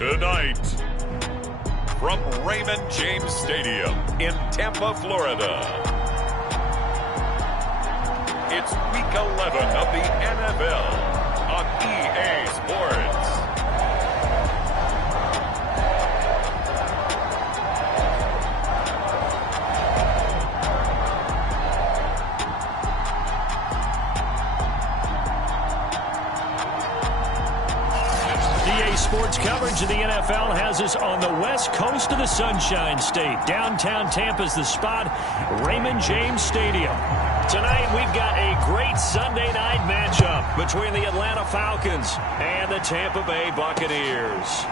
Tonight, from Raymond James Stadium in Tampa, Florida, it's Week 11 of the NFL on EA Sports. Sports coverage of the NFL has us on the west coast of the Sunshine State. Downtown Tampa's the spot, Raymond James Stadium. Tonight we've got a great Sunday night matchup between the Atlanta Falcons and the Tampa Bay Buccaneers.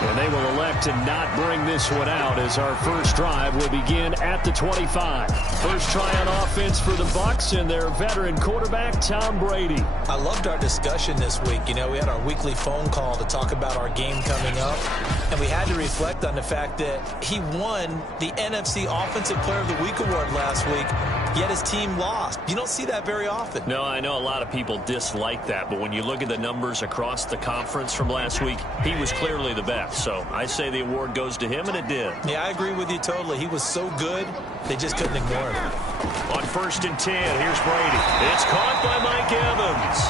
And they will elect to not bring this one out as our first drive will begin at the 25. First try on offense for the Bucs and their veteran quarterback, Tom Brady. I loved our discussion this week. You know, we had our weekly phone call to talk about our game coming up, and we had to reflect on the fact that he won the NFC Offensive Player of the Week award last week, yet his team lost. You don't see that very often. No, I know a lot of people dislike that, but when you look at the numbers across the conference from last week, he was clearly the best. So I say the award goes to him, and it did. Yeah, I agree with you totally. He was so good, they just couldn't ignore him. On 1st and 10, here's Brady. It's caught by Mike Evans.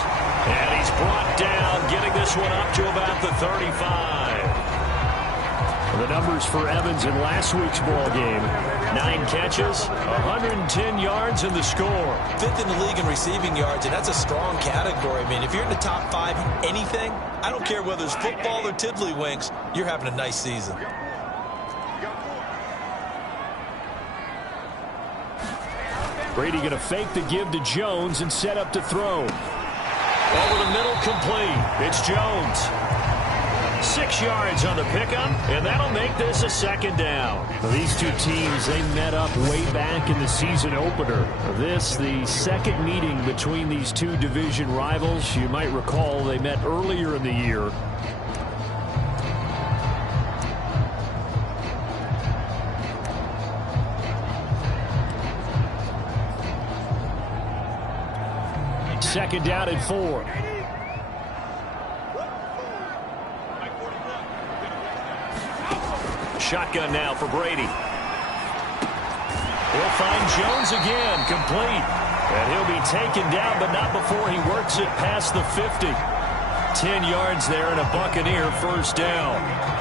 And he's brought down, getting this one up to about the 35. The numbers for Evans in last week's ball game: 9 catches, 110 yards, and the score. 5th in the league in receiving yards, and that's a strong category. I mean, if you're in the top 5 in anything, I don't care whether it's football or tiddlywinks, you're having a nice season. Brady going to fake the give to Jones and set up to throw. Over the middle, complete. It's Jones. 6 yards on the pickup, and that'll make this a 2nd down. Well, these two teams, they met up way back in the season opener. This, the second meeting between these two division rivals. You might recall they met earlier in the year. Second down and 4. Shotgun now for Brady. He'll find Jones again, complete. And he'll be taken down, but not before he works it past the 50. 10 yards there and a Buccaneer first down.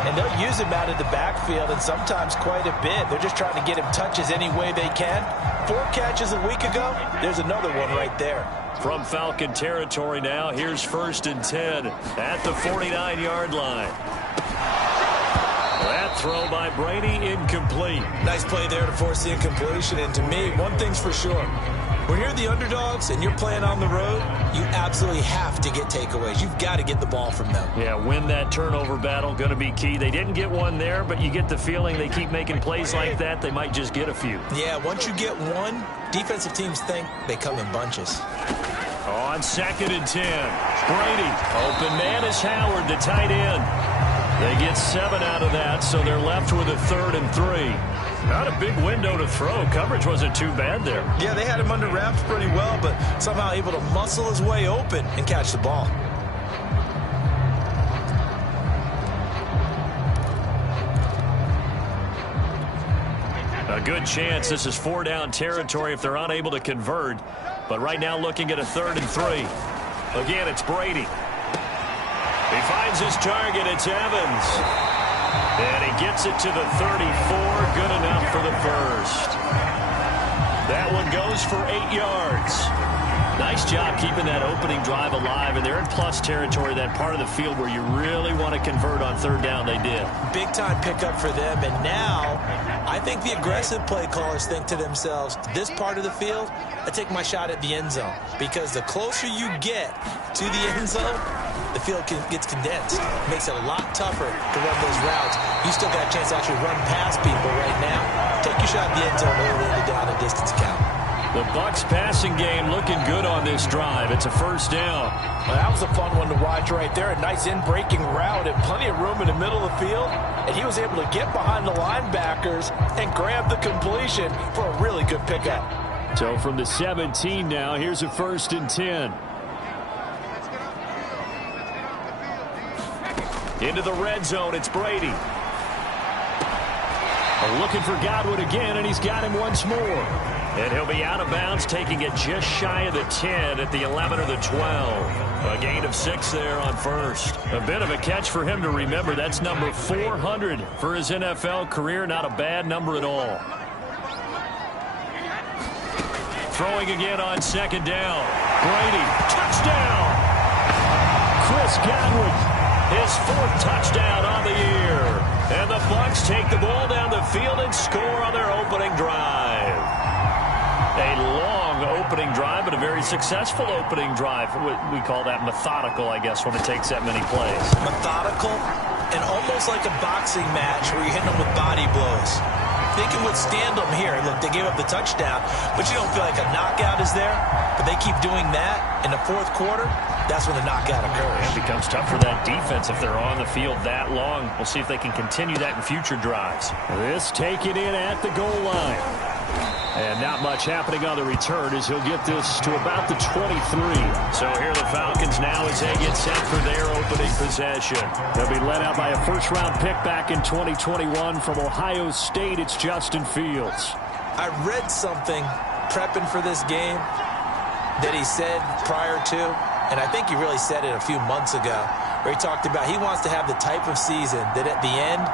And they'll use him out of the backfield, and sometimes quite a bit. They're just trying to get him touches any way they can. 4 catches a week ago. There's another one right there. From Falcon territory now, here's 1st and 10 at the 49-yard line. That throw by Brady, incomplete. Nice play there to force the incompletion. And to me, one thing's for sure. When you're the underdogs and you're playing on the road, you absolutely have to get takeaways. You've got to get the ball from them. Yeah, win that turnover battle, going to be key. They didn't get one there, but you get the feeling they keep making plays like that, they might just get a few. Yeah, once you get one, defensive teams think they come in bunches. On 2nd and 10, Brady. Open man is Howard, the tight end. They get 7 out of that, so they're left with a 3rd and 3. Not a big window to throw. Coverage wasn't too bad there. Yeah, they had him under wraps pretty well, but somehow able to muscle his way open and catch the ball. A good chance this is 4-down territory if they're unable to convert. But right now looking at a 3rd and 3. Again, it's Brady. He finds his target. It's Evans. And he gets it to the 34. Good enough for the first. That one goes for 8 yards. Nice job keeping that opening drive alive. And they're in plus territory, that part of the field where you really want to convert on 3rd down. They did. Big-time pickup for them. And now I think the aggressive play callers think to themselves, this part of the field, I take my shot at the end zone. Because the closer you get to the end zone, the field gets condensed. It makes it a lot tougher to run those routes. You still got a chance to actually run past people right now. Take your shot at the end zone early in the down and distance count. The Bucs passing game looking good on this drive. It's a 1st down. Well, that was a fun one to watch right there. A nice in-breaking route and plenty of room in the middle of the field. And he was able to get behind the linebackers and grab the completion for a really good pickup. So from the 17 now, here's a 1st and 10. Into the red zone, it's Brady. Looking for Godwin again, and he's got him once more. And he'll be out of bounds, taking it just shy of the 10 at the 11 or the 12. A gain of 6 there on first. A bit of a catch for him to remember. That's number 400 for his NFL career. Not a bad number at all. Throwing again on second down. Brady, touchdown! Chris Godwin, his 4th touchdown on the year. And the Bucs take the ball down the field and score on their opening drive. A long opening drive, but a very successful opening drive. We call that methodical, I guess, when it takes that many plays. Methodical and almost like a boxing match where you're hitting them with body blows. They can withstand them here. Look, they gave up the touchdown, but you don't feel like a knockout is there. But they keep doing that in the 4th quarter. That's when the knockout occurs. It becomes tough for that defense if they're on the field that long. We'll see if they can continue that in future drives. This taken in at the goal line. And not much happening on the return as he'll get this to about the 23. So here the Falcons now as they get set for their opening possession. They'll be led out by a first-round pick back in 2021 from Ohio State. It's Justin Fields. I read something prepping for this game that he said prior to, and I think he really said it a few months ago, where he talked about he wants to have the type of season that at the end,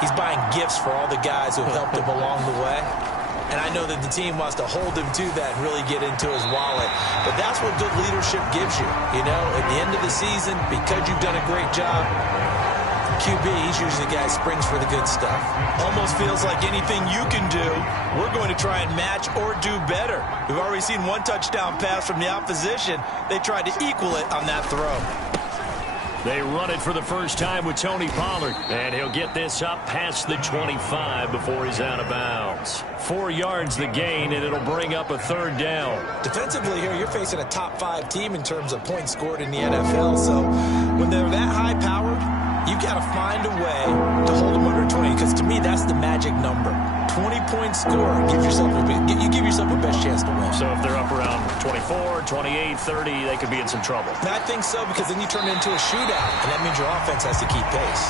he's buying gifts for all the guys who have helped him along the way. And I know that the team wants to hold him to that and really get into his wallet. But that's what good leadership gives you. You know, at the end of the season, because you've done a great job, QB, he's usually the guy who springs for the good stuff. Almost feels like anything you can do, we're going to try and match or do better. We've already seen 1 touchdown pass from the opposition. They tried to equal it on that throw. They run it for the first time with Tony Pollard. And he'll get this up past the 25 before he's out of bounds. 4 yards the gain, and it'll bring up a 3rd down. Defensively here, you're facing a top 5 team in terms of points scored in the NFL. So when they're that high-powered, you've got to find a way to hold them under 20. Because to me, that's the magic number. 20-point score gives yourself you give yourself the best chance to win. So if they're up around 24, 28, 30, they could be in some trouble. And I think so, because then you turn it into a shootout, and that means your offense has to keep pace.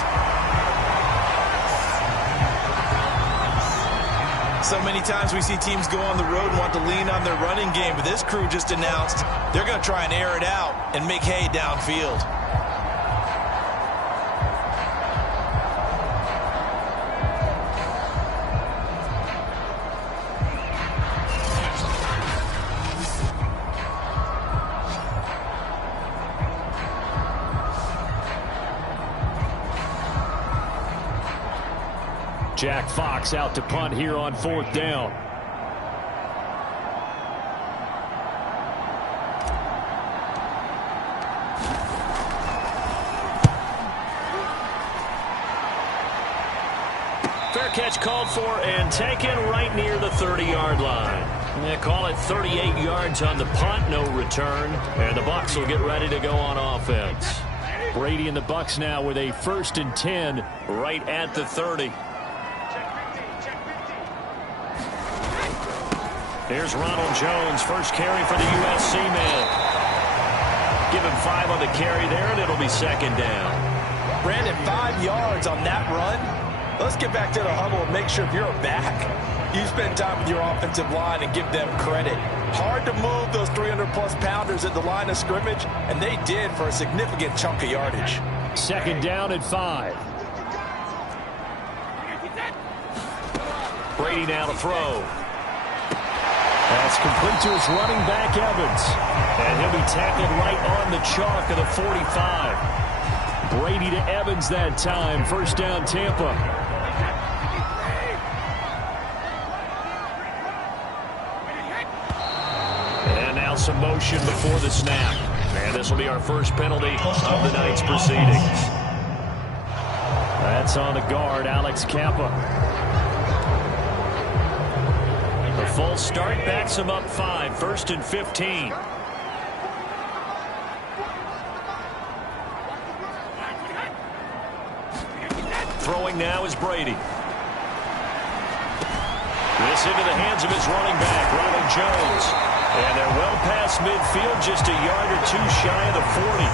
So many times we see teams go on the road and want to lean on their running game, but this crew just announced they're going to try and air it out and make hay downfield. Jack Fox out to punt here on 4th down. Fair catch called for and taken right near the 30-yard line. They call it 38 yards on the punt, no return. And the Bucs will get ready to go on offense. Brady and the Bucs now with a 1st and 10 right at the 30. Here's Ronald Jones, first carry for the USC man. Give him 5 on the carry there, and it'll be 2nd down. Brandon, 5 yards on that run. Let's get back to the huddle and make sure if you're a back, you spend time with your offensive line and give them credit. Hard to move those 300-plus pounders at the line of scrimmage, and they did for a significant chunk of yardage. 2nd down and 5. Brady now to throw. That's complete to his running back, Evans. And he'll be tackled right on the chalk of the 45. Brady to Evans that time. 1st down, Tampa. And now some motion before the snap. And this will be our first penalty of the night's proceedings. That's on the guard, Alex Kappa. The full start backs him up 5, 1st and 15. Throwing now is Brady. This into the hands of his running back, Ronald Jones. And they're well past midfield, just a yard or 2 shy of the 40.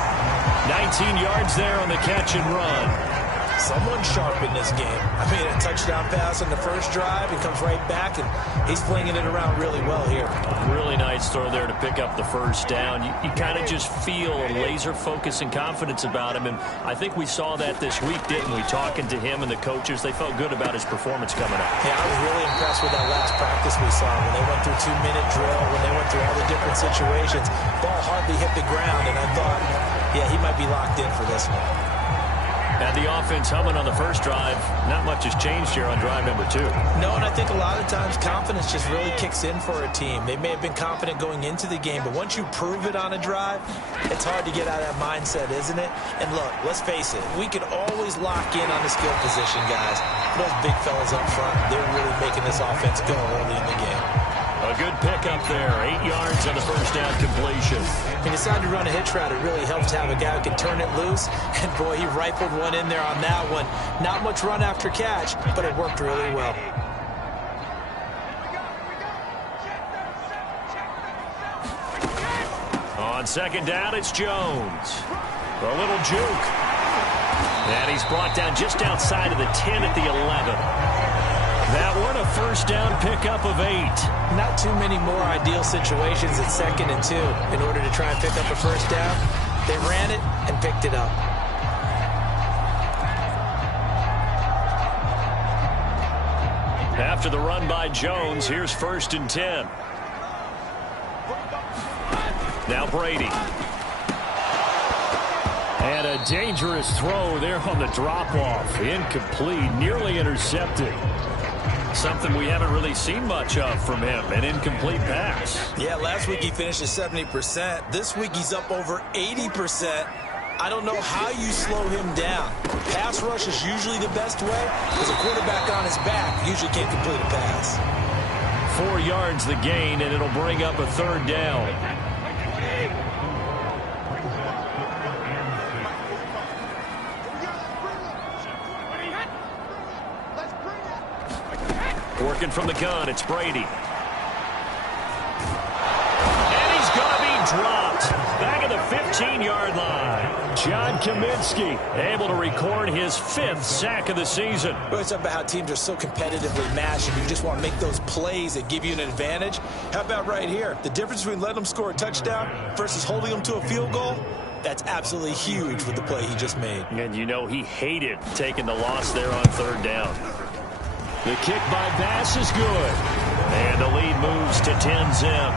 19 yards there on the catch and run. Someone sharp in this game. I mean, a touchdown pass on the first drive. He comes right back, and he's flinging it around really well here. Really nice throw there to pick up the first down. You kind of just feel a laser focus and confidence about him, and I think we saw that this week, didn't we? Talking to him and the coaches, they felt good about his performance coming up. Yeah, I was really impressed with that last practice we saw when they went through 2-minute drill, when they went through all the different situations. Ball hardly hit the ground, and I thought, yeah, he might be locked in for this one. And the offense humming on the first drive. Not much has changed here on drive number 2. No, and I think a lot of times confidence just really kicks in for a team. They may have been confident going into the game, but once you prove it on a drive, it's hard to get out of that mindset, isn't it? And look, let's face it, we can always lock in on the skill position, guys. Those big fellas up front, they're really making this offense go early in the game. A good pickup there. 8 yards on the first down completion. He decided to run a hitch route. It really helps to have a guy who can turn it loose. And, boy, he rifled one in there on that one. Not much run after catch, but it worked really well. On second down, it's Jones. A little juke. And he's brought down just outside of the 10 at the 11. That one, a first down pickup of 8. Not too many more ideal situations at 2nd and 2 in order to try and pick up a first down. They ran it and picked it up. After the run by Jones, here's 1st and 10. Now Brady. And a dangerous throw there on the drop-off. Incomplete, nearly intercepted. Something we haven't really seen much of from him, an incomplete pass. Yeah, last week he finished at 70%. This week he's up over 80%. I don't know how you slow him down. Pass rush is usually the best way because a quarterback on his back usually can't complete a pass. 4 yards the gain, and it'll bring up a 3rd down. Working from the gun, it's Brady. And he's going to be dropped. Back at the 15-yard line. John Kaminsky able to record his 5th sack of the season. Well, it's about how teams are so competitively matched, and you just want to make those plays that give you an advantage. How about right here? The difference between letting them score a touchdown versus holding them to a field goal? That's absolutely huge with the play he just made. And you know he hated taking the loss there on 3rd down. The kick by Bass is good. And the lead moves to 10-zip.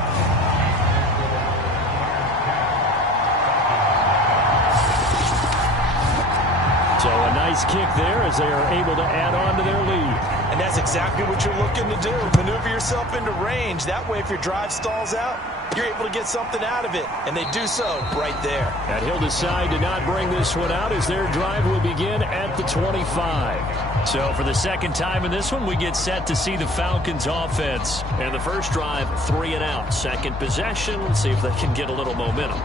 So a nice kick there as they are able to add on to their lead. And that's exactly what you're looking to do. Maneuver yourself into range. That way, if your drive stalls out, you're able to get something out of it. And they do so right there. And he'll decide to not bring this one out as their drive will begin at the 25. So for the 2nd time in this one, we get set to see the Falcons offense. And the first drive, 3 and out. 2nd possession. Let's see if they can get a little momentum.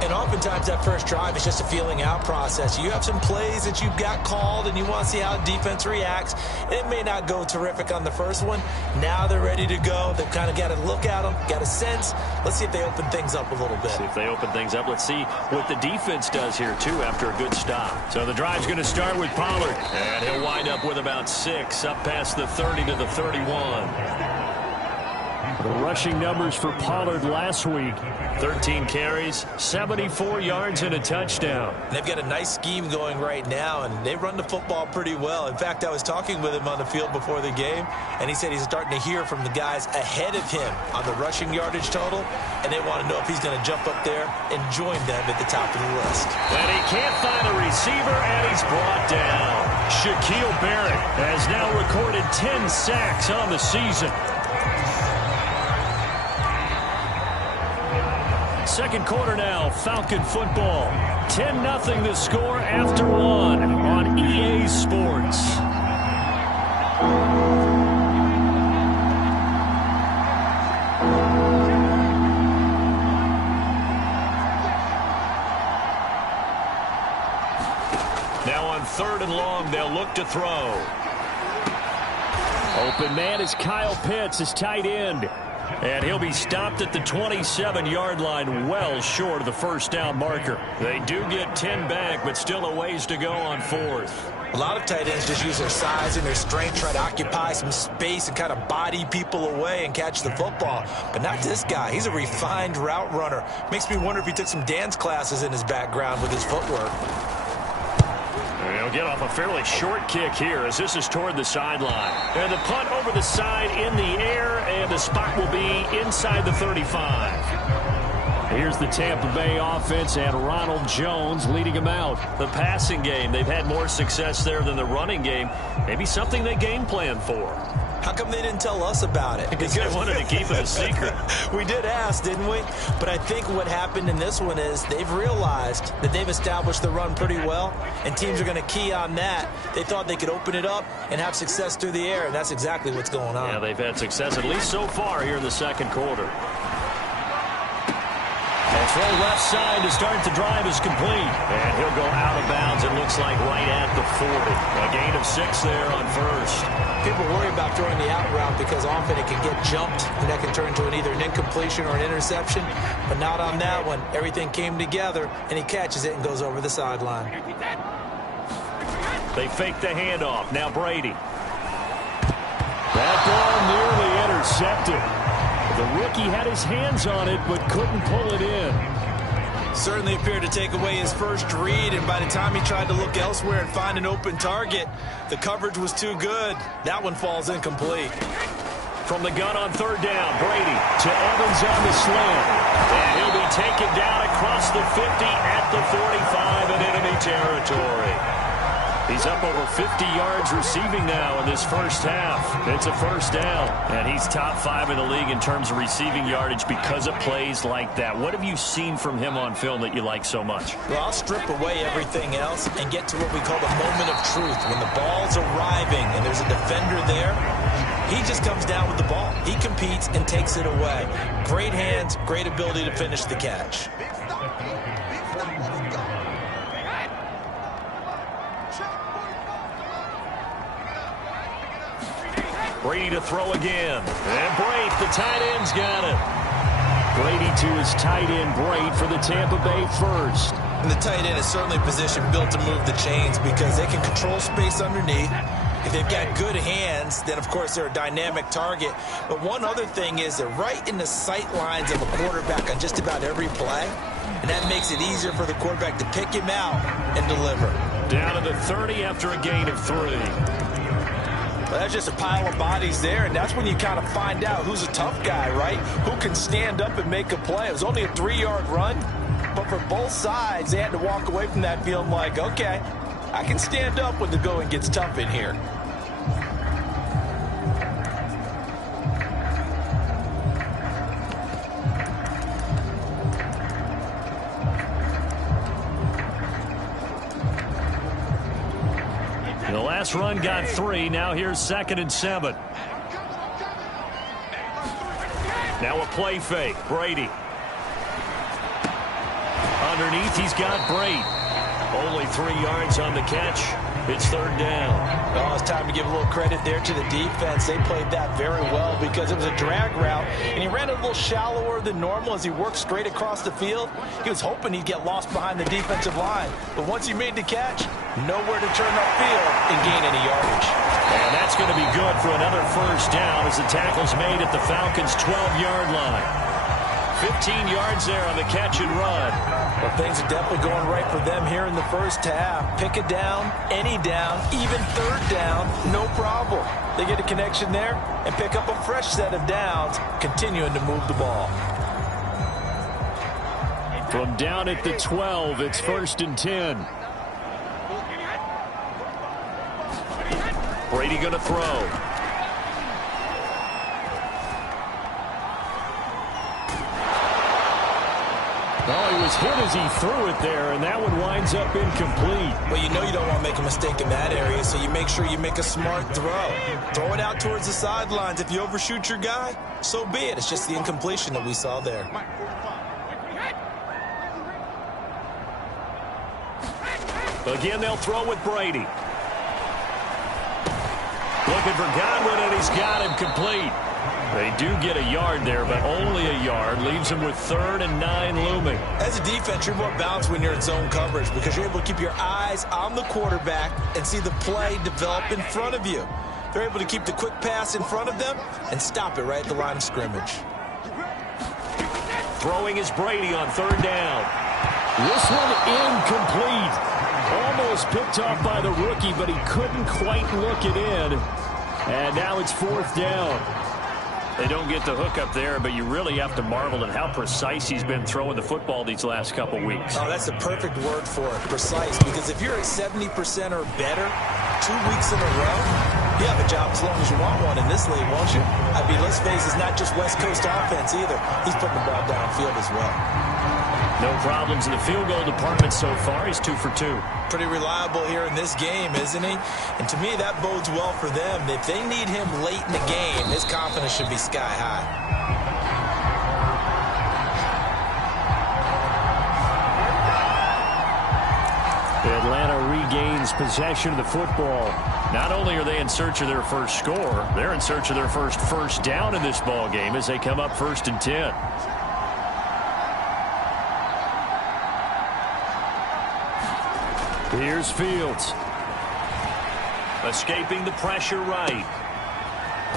And oftentimes that first drive is just a feeling out process. You have some plays that you've got called and you want to see how the defense reacts. It may not go terrific on the first one. Now they're ready to go. They've kind of got to look at them, got a sense. Let's see if they open things up a little bit. See if they open things up. Let's see what the defense does here, too, after a good stop. So the drive's going to start with Pollard. And he'll wind up with about 6 up past the 30 to the 31. The rushing numbers for Pollard last week, 13 carries, 74 yards, and a touchdown. They've got a nice scheme going right now, and they run the football pretty well. In fact, I was talking with him on the field before the game, and he said he's starting to hear from the guys ahead of him on the rushing yardage total, and they want to know if he's going to jump up there and join them at the top of the list. And he can't find a receiver, and he's brought down. Shaquille Barrett has now recorded 10 sacks on the season. Second quarter now, Falcon football. 10-0 the score after 1 on EA Sports. Now on 3rd and long, they'll look to throw. Open man is Kyle Pitts, his tight end. And he'll be stopped at the 27-yard line, well short of the first down marker. They do get 10 back, but still a ways to go on fourth. A lot of tight ends just use their size and their strength, try to occupy some space and kind of body people away and catch the football. But not this guy. He's a refined route runner. Makes me wonder if he took some dance classes in his background with his footwork. He'll get off a fairly short kick here as this is toward the sideline. And the punt over the side in the air, and the spot will be inside the 35. Here's the Tampa Bay offense and Ronald Jones leading them out. The passing game, they've had more success there than the running game. Maybe something they game plan for. How come they didn't tell us about it? Because they wanted to keep it a secret. We did ask, didn't we? But I think what happened in this one is they've realized that they've established the run pretty well, and teams are going to key on that. They thought they could open it up and have success through the air, and that's exactly what's going on. Yeah, they've had success, at least so far here in the second quarter. And throw left side to start the drive is complete. And he'll go out of bounds, it looks like, right at the 40. A gain of 6 there on first. People worry about throwing the out route because often it can get jumped, and that can turn into either an incompletion or an interception. But not on that one. Everything came together, and he catches it and goes over the sideline. They fake the handoff. Now Brady. That ball nearly intercepted. The rookie had his hands on it, but couldn't pull it in. Certainly appeared to take away his first read, and by the time he tried to look elsewhere and find an open target, the coverage was too good. That one falls incomplete. From the gun on third down, Brady to Evans on the slant. And he'll be taken down across the 50 at the 45 in enemy territory. He's up over 50 yards receiving now in this first half. It's a first down. And he's top 5 in the league in terms of receiving yardage because of plays like that. What have you seen from him on film that you like so much? Well, I'll strip away everything else and get to what we call the moment of truth. When the ball's arriving and there's a defender there, he just comes down with the ball. He competes and takes it away. Great hands, great ability to finish the catch. Brady to throw again. And Brate, the tight end's got it. Brady to his tight end, Brate, for the Tampa Bay first. And the tight end is certainly a position built to move the chains because they can control space underneath. If they've got good hands, then, of course, they're a dynamic target. But one other thing is they're right in the sight lines of a quarterback on just about every play. And that makes it easier for the quarterback to pick him out and deliver. Down to the 30 after a gain of 3. Well, that's just a pile of bodies there, and that's when you kind of find out who's a tough guy, right? Who can stand up and make a play. It was only a 3-yard run, but for both sides, they had to walk away from that feeling like, okay, I can stand up when the going gets tough in here. The last run got 3. Now here's 2nd and 7. Now a play fake. Brady. Underneath, he's got Brate. Only 3 yards on the catch. It's 3rd down. Oh, it's time to give a little credit there to the defense. They played that very well because it was a drag route, and he ran a little shallower than normal as he worked straight across the field. He was hoping he'd get lost behind the defensive line, but once he made the catch, nowhere to turn upfield and gain any yardage. And that's going to be good for another first down as the tackle's made at the Falcons' 12-yard line. 15 yards there on the catch and run. Well, things are definitely going right for them here in the first half. Pick a down, any down, even 3rd down, no problem. They get a connection there and pick up a fresh set of downs, continuing to move the ball. From down at the 12, it's 1st and 10. Brady going to throw. Well, he was hit as he threw it there, and that one winds up incomplete. Well, you know you don't want to make a mistake in that area, so you make sure you make a smart throw. Throw it out towards the sidelines. If you overshoot your guy, so be it. It's just the incompletion that we saw there. Again, they'll throw with Brady. Looking for Godwin, and he's got him complete. They do get a yard there, but only a yard. Leaves them with 3rd and 9 looming. As a defense, you're more balanced when you're in zone coverage because you're able to keep your eyes on the quarterback and see the play develop in front of you. They're able to keep the quick pass in front of them and stop it right at the line of scrimmage. Throwing is Brady on 3rd down. This one incomplete. Almost picked off by the rookie, but he couldn't quite look it in. And now it's 4th down. They don't get the hook up there, but you really have to marvel at how precise he's been throwing the football these last couple weeks. Oh, that's the perfect word for it, precise, because if you're at 70% or better 2 weeks in a row, you have a job as long as you want one in this league, won't you? I mean, let's face it, it's not just West Coast offense either. He's putting the ball downfield as well. No problems in the field goal department so far. He's 2 for 2. Pretty reliable here in this game, isn't he? And to me, that bodes well for them. If they need him late in the game, his confidence should be sky high. Atlanta regains possession of the football. Not only are they in search of their first score, they're in search of their first down in this ball game as they come up 1st and 10. Here's Fields. Escaping the pressure right.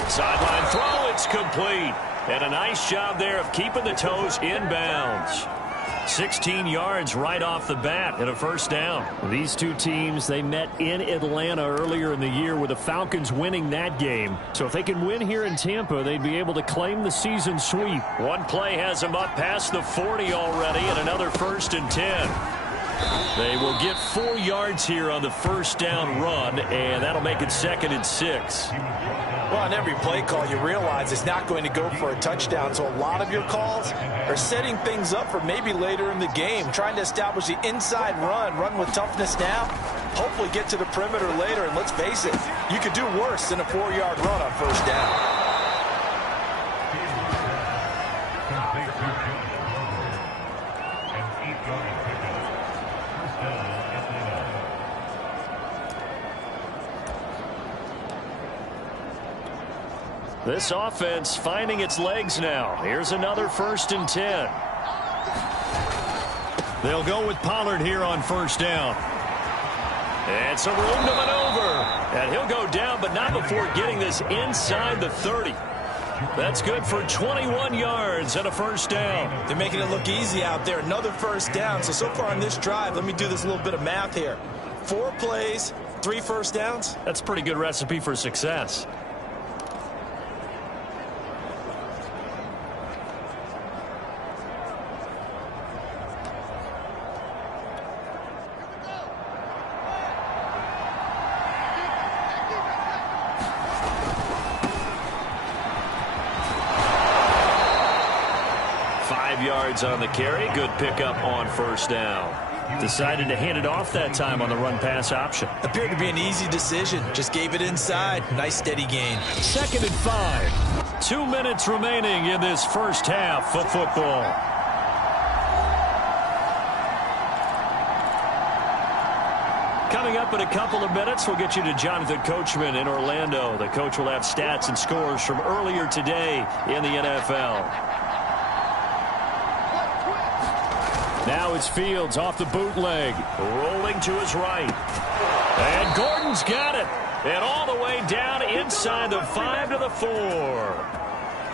Sideline throw, it's complete. And a nice job there of keeping the toes inbounds. 16 yards right off the bat and a 1st down. These two teams, they met in Atlanta earlier in the year with the Falcons winning that game. So if they can win here in Tampa, they'd be able to claim the season sweep. One play has them up past the 40 already and another 1st and 10. They will get 4 yards here on the 1st down run, and that'll make it 2nd and 6. Well, on every play call, you realize it's not going to go for a touchdown, so a lot of your calls are setting things up for maybe later in the game, trying to establish the inside run with toughness now, hopefully get to the perimeter later, and let's face it, you could do worse than a 4-yard run on 1st down. This offense finding its legs now. Here's another 1st and 10. They'll go with Pollard here on 1st down. And some room to maneuver. And he'll go down, but not before getting this inside the 30. That's good for 21 yards and a 1st down. They're making it look easy out there. Another 1st down. So far on this drive, let me do this little bit of math here. 4 plays, 3 1st downs. That's a pretty good recipe for success. On the carry. Good pickup on 1st down. Decided to hand it off that time on the run-pass option. Appeared to be an easy decision. Just gave it inside. Nice steady gain. 2nd and 5. 2 minutes remaining in this 1st half of football. Coming up in a couple of minutes, we'll get you to Jonathan Coachman in Orlando. The coach will have stats and scores from earlier today in the NFL. Now it's Fields off the bootleg. Rolling to his right. And Gordon's got it. And all the way down inside the 5 to the 4.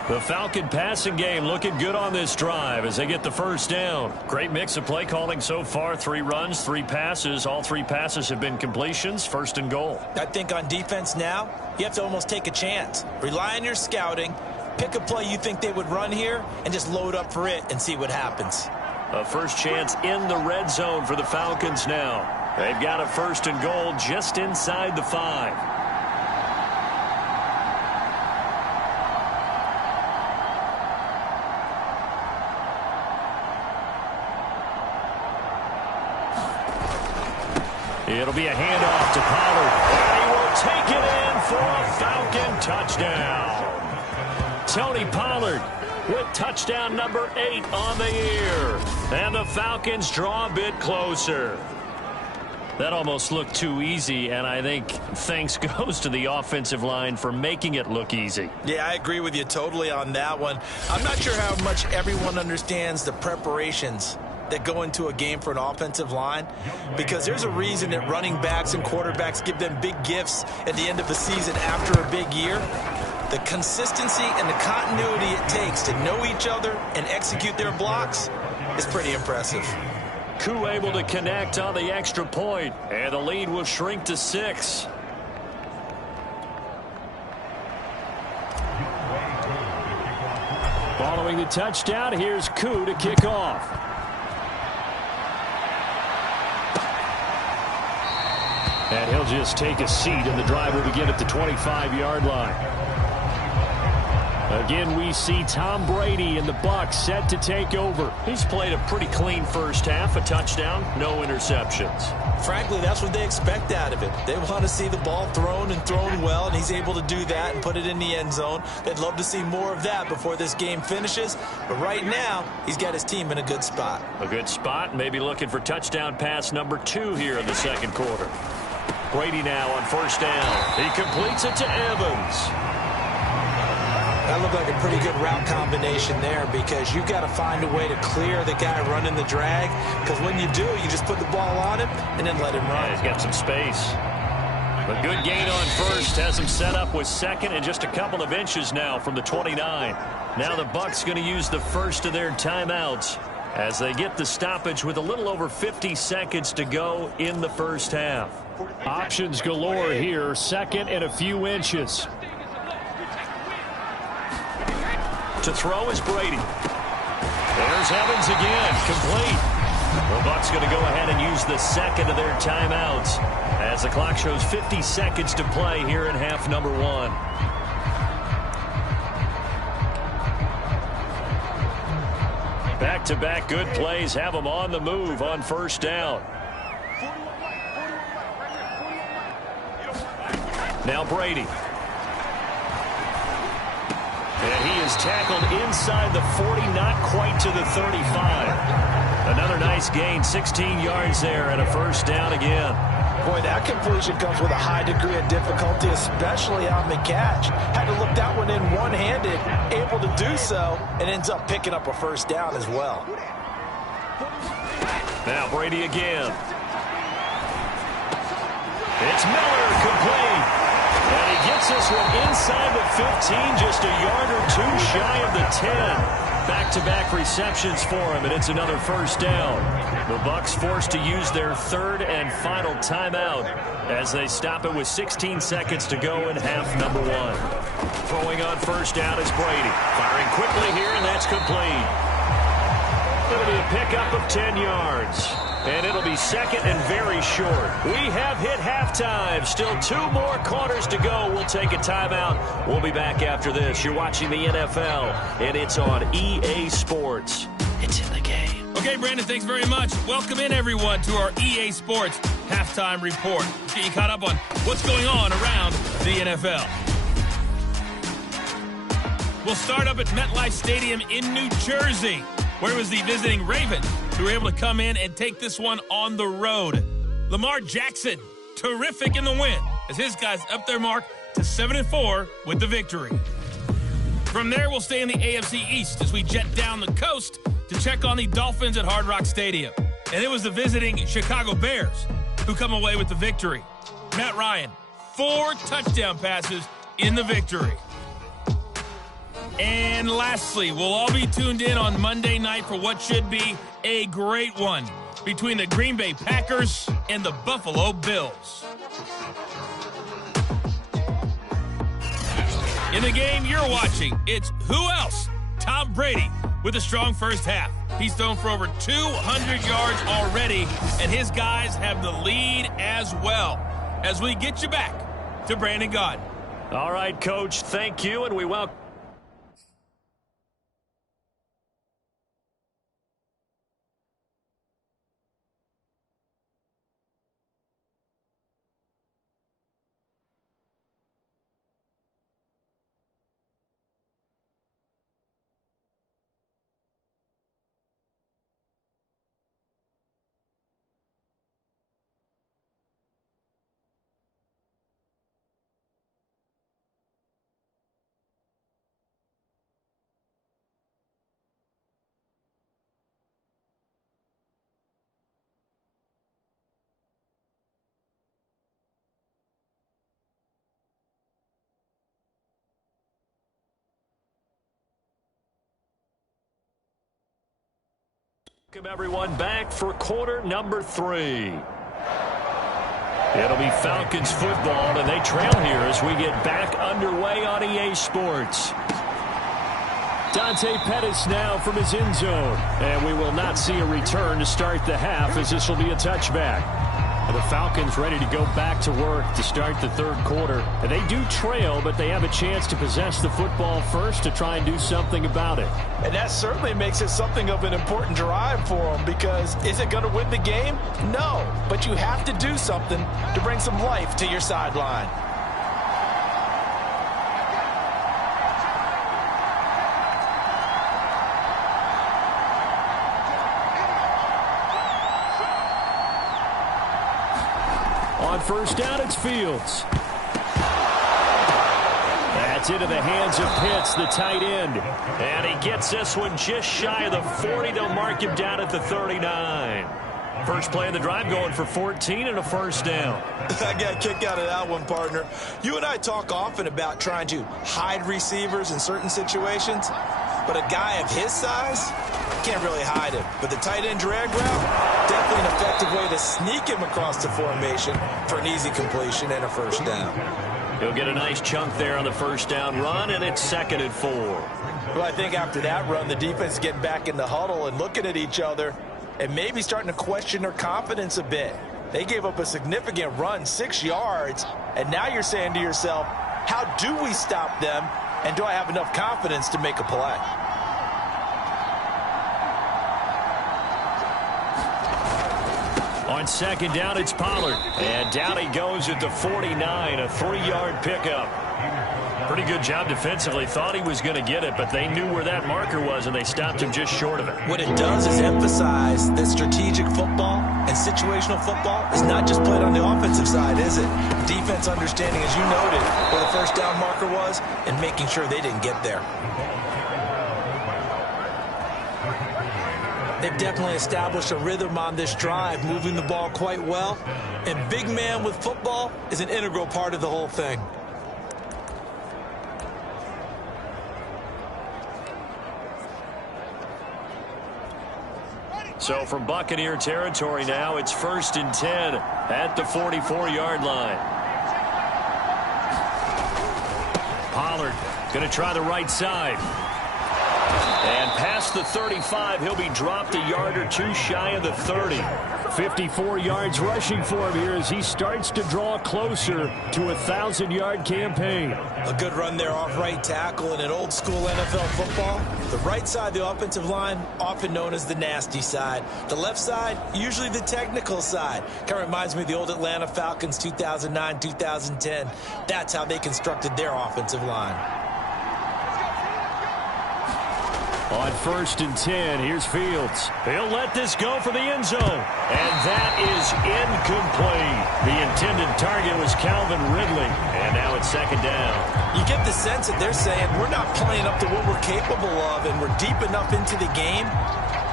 The Falcon passing game looking good on this drive as they get the 1st down. Great mix of play calling so far. 3 runs, 3 passes. All 3 passes have been completions. 1st and goal. I think on defense now, you have to almost take a chance. Rely on your scouting. Pick a play you think they would run here and just load up for it and see what happens. A first chance in the red zone for the Falcons now. They've got a 1st and goal just inside the 5. It'll be a handoff to Pollard. And he will take it in for a Falcon touchdown. Tony Pollard with touchdown number 8 on the year. And the Falcons draw a bit closer. That almost looked too easy, and I think thanks goes to the offensive line for making it look easy. Yeah, I agree with you totally on that one. I'm not sure how much everyone understands the preparations that go into a game for an offensive line, because there's a reason that running backs and quarterbacks give them big gifts at the end of the season after a big year. The consistency and the continuity it takes to know each other and execute their blocks is pretty impressive. Koo able to connect on the extra point, and the lead will shrink to 6. Following the touchdown, here's Koo to kick off. And he'll just take a seat, and the drive will begin at the 25-yard line. Again, we see Tom Brady and the Bucs set to take over. He's played a pretty clean first half, a touchdown, no interceptions. Frankly, that's what they expect out of it. They want to see the ball thrown and thrown well, and he's able to do that and put it in the end zone. They'd love to see more of that before this game finishes. But right now, he's got his team in a good spot. A good spot, maybe looking for touchdown pass number 2 here in the second quarter. Brady now on first down. He completes it to Evans. That looked like a pretty good route combination there, because you've got to find a way to clear the guy running the drag, because when you do, you just put the ball on him and then let him run. Yeah, he's got some space. A good gain on first has him set up with second and just a couple of inches now from the 29. Now the Bucs going to use the first of their timeouts as they get the stoppage with a little over 50 seconds to go in the first half. Options galore here, second and a few inches. To throw is Brady. There's Evans again, complete. The Bucs going to go ahead and use the second of their timeouts as the clock shows 50 seconds to play here in half number 1. Back-to-back good plays have them on the move on first down. Now Brady. And he is tackled inside the 40, not quite to the 35. Another nice gain, 16 yards there, and a first down again. Boy, that completion comes with a high degree of difficulty, especially on the catch. Had to look that one in one-handed, able to do so, and ends up picking up a first down as well. Now Brady again. It's Miller, complete. And he gets this one inside the 15, just a yard or two shy of the 10. Back-to-back receptions for him, and it's another first down. The Bucs forced to use their third and final timeout as they stop it with 16 seconds to go in half number 1. Throwing on first down is Brady. Firing quickly here, and that's complete. It'll be a pickup of 10 yards. And it'll be second and very short. We have hit halftime. Still 2 more quarters to go. We'll take a timeout. We'll be back after this. You're watching the NFL, and it's on EA Sports. It's in the game. Okay, Brandon, thanks very much. Welcome in, everyone, to our EA Sports Halftime Report. Let's get you caught up on what's going on around the NFL. We'll start up at MetLife Stadium in New Jersey, where it was the visiting Ravens who were able to come in and take this one on the road. Lamar Jackson, terrific in the win, as his guys up their mark to 7-4 with the victory. From there, we'll stay in the AFC East as we jet down the coast to check on the Dolphins at Hard Rock Stadium. And it was the visiting Chicago Bears who come away with the victory. Matt Ryan, 4 touchdown passes in the victory. And lastly, we'll all be tuned in on Monday night for what should be a great one between the Green Bay Packers and the Buffalo Bills. In the game you're watching, it's who else? Tom Brady with a strong first half. He's thrown for over 200 yards already, and his guys have the lead as well. As we get you back to Brandon Gaudin. All right, Coach, thank you, and we welcome Welcome everyone back for quarter number 3. It'll be Falcons football, and they trail here as we get back underway on EA Sports. Dante Pettis now from his end zone, and we will not see a return to start the half as this will be a touchback. The Falcons ready to go back to work to start the third quarter. They do trail, but they have a chance to possess the football first to try and do something about it. And that certainly makes it something of an important drive for them, because is it going to win the game? No, but you have to do something to bring some life to your sideline. On first down, it's Fields. That's into the hands of Pitts, the tight end. And he gets this one just shy of the 40. They'll mark him down at the 39. First play of the drive going for 14 and a first down. I got a kick out of that one, partner. You and I talk often about trying to hide receivers in certain situations, but a guy of his size can't really hide him. But the tight end drag route, definitely an effective way to sneak him across the formation for an easy completion and a first down. He'll get a nice chunk there on the first down run, and it's 2nd and 4. Well, I think after that run, the defense is getting back in the huddle and looking at each other and maybe starting to question their confidence a bit. They gave up a significant run, 6 yards, and now you're saying to yourself, how do we stop them, and do I have enough confidence to make a play? On second down, it's Pollard. And down he goes at the 49, a 3-yard pickup. Pretty good job defensively. Thought he was going to get it, but they knew where that marker was, and they stopped him just short of it. What it does is emphasize that strategic football and situational football is not just played on the offensive side, is it? Defense understanding, as you noted, where the first down marker was and making sure they didn't get there. They've definitely established a rhythm on this drive, moving the ball quite well. And big man with football is an integral part of the whole thing. So from Buccaneer territory now, it's 1st and 10 at the 44-yard line. Pollard going to try the right side. And past the 35, he'll be dropped a yard or two shy of the 30. 54 yards rushing for him here as he starts to draw closer to a 1,000-yard campaign. A good run there off right tackle in an old-school NFL football. The right side of the offensive line, often known as the nasty side. The left side, usually the technical side. Kind of reminds me of the old Atlanta Falcons 2009, 2010. That's how they constructed their offensive line. On 1st and 10, here's Fields. He'll let this go for the end zone. And that is incomplete. The intended target was Calvin Ridley. And now it's 2nd down. You get the sense that they're saying we're not playing up to what we're capable of, and we're deep enough into the game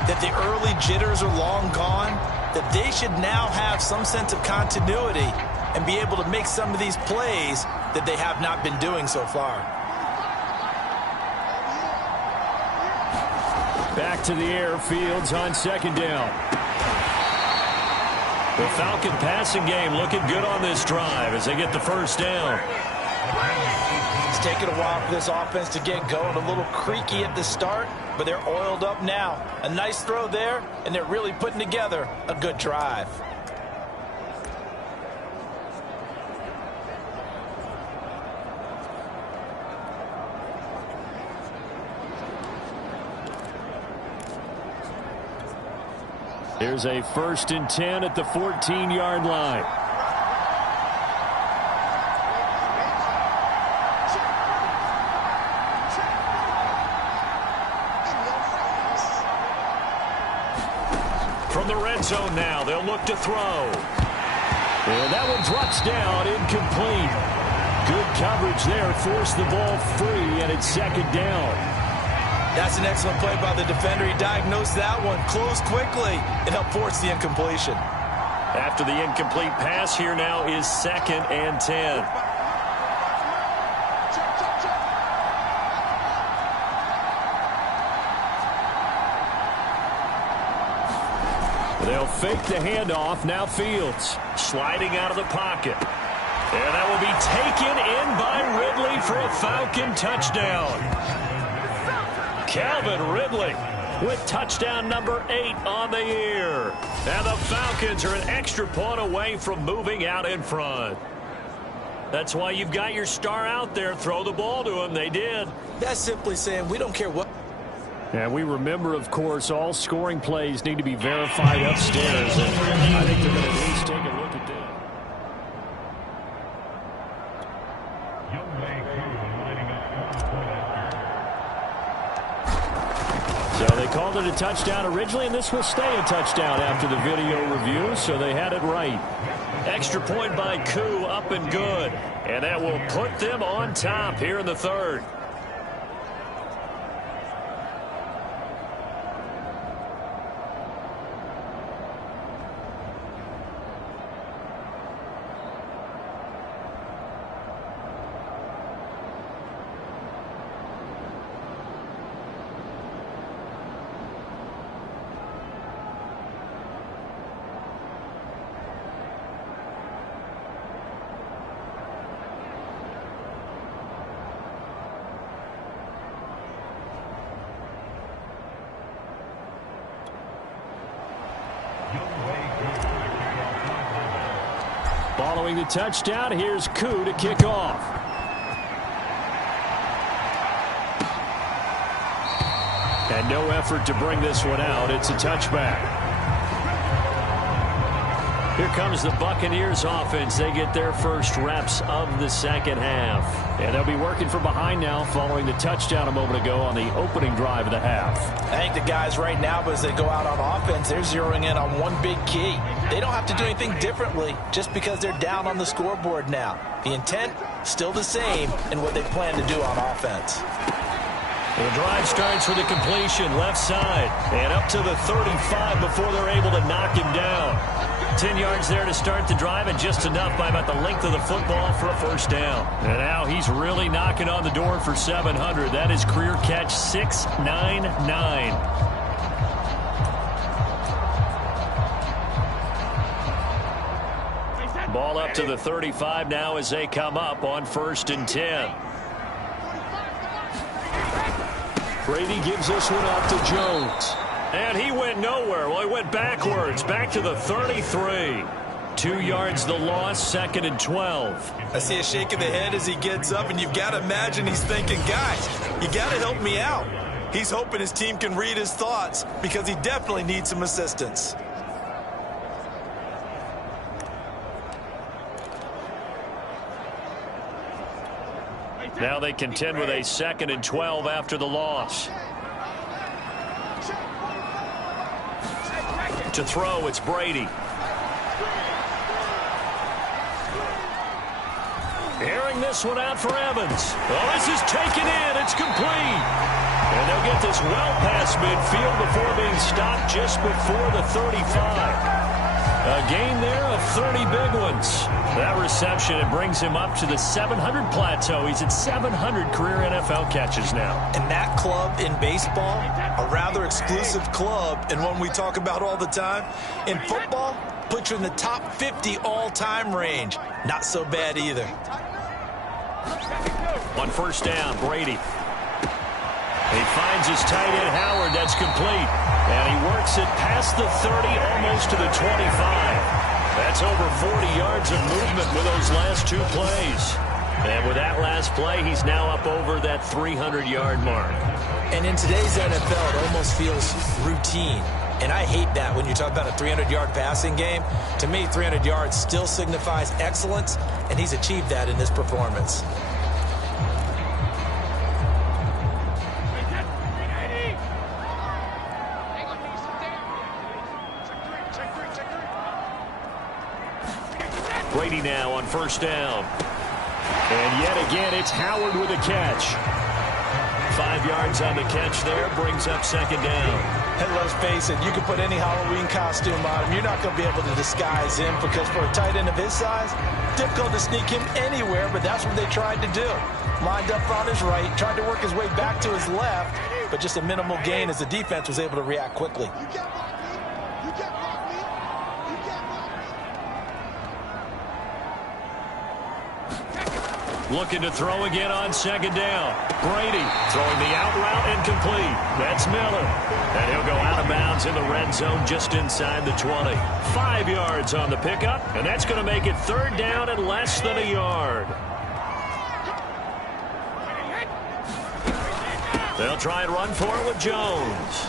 that the early jitters are long gone, that they should now have some sense of continuity and be able to make some of these plays that they have not been doing so far. Back to the air, Fields on 2nd down. The Falcon passing game looking good on this drive as they get the first down. It's taken a while for this offense to get going, a little creaky at the start, but they're oiled up now. A nice throw there, and they're really putting together a good drive. Here's a 1st and 10 at the 14-yard line. From the red zone now, they'll look to throw. And that one drops down, incomplete. Good coverage there, forced the ball free, and it's 2nd down. That's an excellent play by the defender. He diagnosed that one, closed quickly, and helped force the incompletion. After the incomplete pass, here now is 2nd and 10. They'll fake the handoff. Now Fields sliding out of the pocket. And that will be taken in by Ridley for a Falcon touchdown. Calvin Ridley with touchdown number 8 on the year. And the Falcons are an extra point away from moving out in front. That's why you've got your star out there. Throw the ball to him. They did. That's simply saying we don't care what. And we remember, of course, all scoring plays need to be verified upstairs. And I think they're going to at least take a look at that. So they called it a touchdown originally, and this will stay a touchdown after the video review, so they had it right. Extra point by Koo, up and good. And that will put them on top here in the third. Following the touchdown, here's Koo to kick off. And no effort to bring this one out. It's a touchback. Here comes the Buccaneers offense. They get their first reps of the second half. And they'll be working from behind now following the touchdown a moment ago on the opening drive of the half. I think the guys right now, as they go out on offense, they're zeroing in on one big key. They don't have to do anything differently just because they're down on the scoreboard now. The intent, still the same in what they plan to do on offense. The drive starts with a completion left side and up to the 35 before they're able to knock him down. 10 yards there to start the drive, and just enough by about the length of the football for a first down. And now he's really knocking on the door for 700. That is career catch 699. Ball up to the 35 now as they come up on 1st and 10. Brady gives this one up to Jones. And he went nowhere. Well, he went backwards, back to the 33. 2 yards the loss, 2nd and 12. I see a shake of the head as he gets up, and you've got to imagine he's thinking, guys, you got to help me out. He's hoping his team can read his thoughts because he definitely needs some assistance. Now they contend with a 2nd and 12 after the loss. To throw, it's Brady. Airing this one out for Evans. Well, this is taken in. It's complete. And they'll get this well past midfield before being stopped just before the 35. A gain there of 30 big ones. That reception, it brings him up to the 700 plateau. He's at 700 career NFL catches now. And that club in baseball, a rather exclusive club and one we talk about all the time. In football, puts you in the top 50 all-time range. Not so bad either. On 1st down, Brady. He finds his tight end, Howard. That's complete. And he works it past the 30, almost to the 25. That's over 40 yards of movement with those last 2 plays. And with that last play, he's now up over that 300-yard mark. And in today's NFL, it almost feels routine. And I hate that when you talk about a 300-yard passing game. To me, 300 yards still signifies excellence, and he's achieved that in this performance. Brady now on 1st down. And yet again, it's Howard with a catch. 5 yards on the catch there, brings up 2nd down. And let's face it, you can put any Halloween costume on him. You're not going to be able to disguise him because for a tight end of his size, difficult to sneak him anywhere, but that's what they tried to do. Lined up on his right, tried to work his way back to his left, but just a minimal gain as the defense was able to react quickly. looking to throw again on second down. Brady throwing the out route incomplete. That's Miller. And he'll go out of bounds in the red zone just inside the 20. 5 yards on the pickup, and that's going to make it third down and less than a yard. They'll try and run for it with Jones.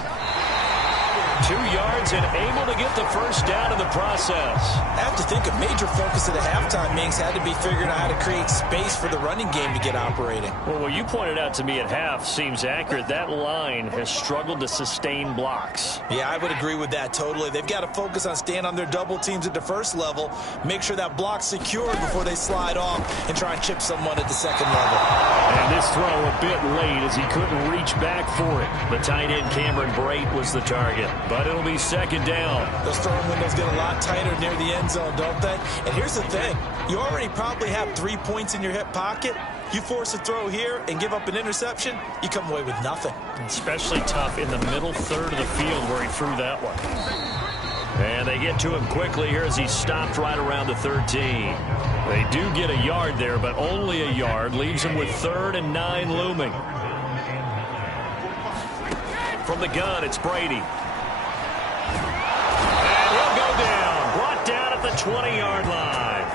2 yards and able to get the first down in the process. I have to think a major focus of the halftime meetings had to be figuring out how to create space for the running game to get operating. Well, what you pointed out to me at half seems accurate. That line has struggled to sustain blocks. Yeah, I would agree with that totally. They've got to focus on staying on their double teams at the first level, make sure that block's secured before they slide off and try and chip someone at the second level. And this throw a bit late as he couldn't reach back for it. The tight end Cameron Brate was the target. But it'll be second down. Those throwing windows get a lot tighter near the end zone, don't they? And here's the thing. You already probably have 3 points in your hip pocket. You force a throw here and give up an interception, you come away with nothing. Especially tough in the middle third of the field where he threw that one. And they get to him quickly here as he stopped right around the 13. They do get a yard there, but only a yard. Leaves him with 3rd and 9 looming. From the gun, it's Brady. And he'll go down. Brought down at the 20-yard line.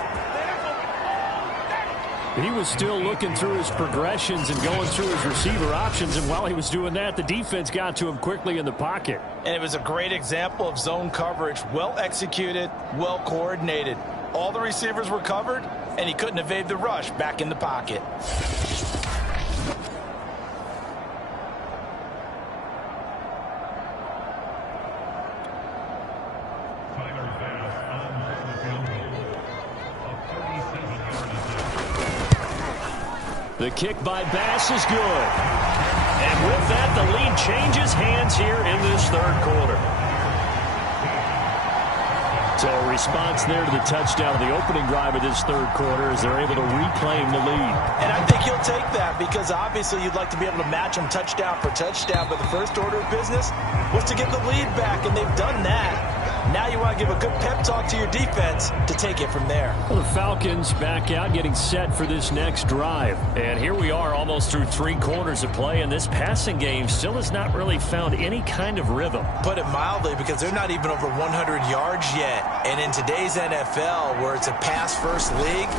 He was still looking through his progressions and going through his receiver options, and while he was doing that, the defense got to him quickly in the pocket. And it was a great example of zone coverage. Well executed, well coordinated. All the receivers were covered, and he couldn't evade the rush back in the pocket. The kick by Bass is good. And with that, the lead changes hands here in this third quarter. So a response there to the touchdown of the opening drive of this third quarter as they're able to reclaim the lead. And I think he'll take that because obviously you'd like to be able to match them touchdown for touchdown, but the first order of business was to get the lead back, and they've done that. Now you want to give a good pep talk to your defense to take it from there. Well, the Falcons back out getting set for this next drive. And here we are almost through 3 quarters of play, and this passing game still has not really found any kind of rhythm. Put it mildly, because they're not even over 100 yards yet. And in today's NFL, where it's a pass-first league,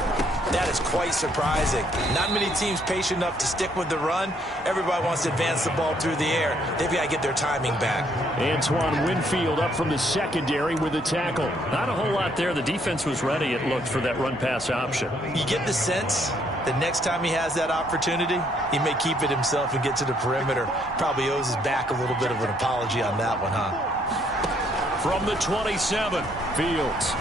that is quite surprising. Not many teams patient enough to stick with the run. Everybody wants to advance the ball through the air. They've got to get their timing back. Antoine Winfield up from the secondary with a tackle. Not a whole lot there. The defense was ready, it looked, for that run-pass option. You get the sense that next time he has that opportunity, he may keep it himself and get to the perimeter. Probably owes his back a little bit of an apology on that one, huh? From the 27, Fields.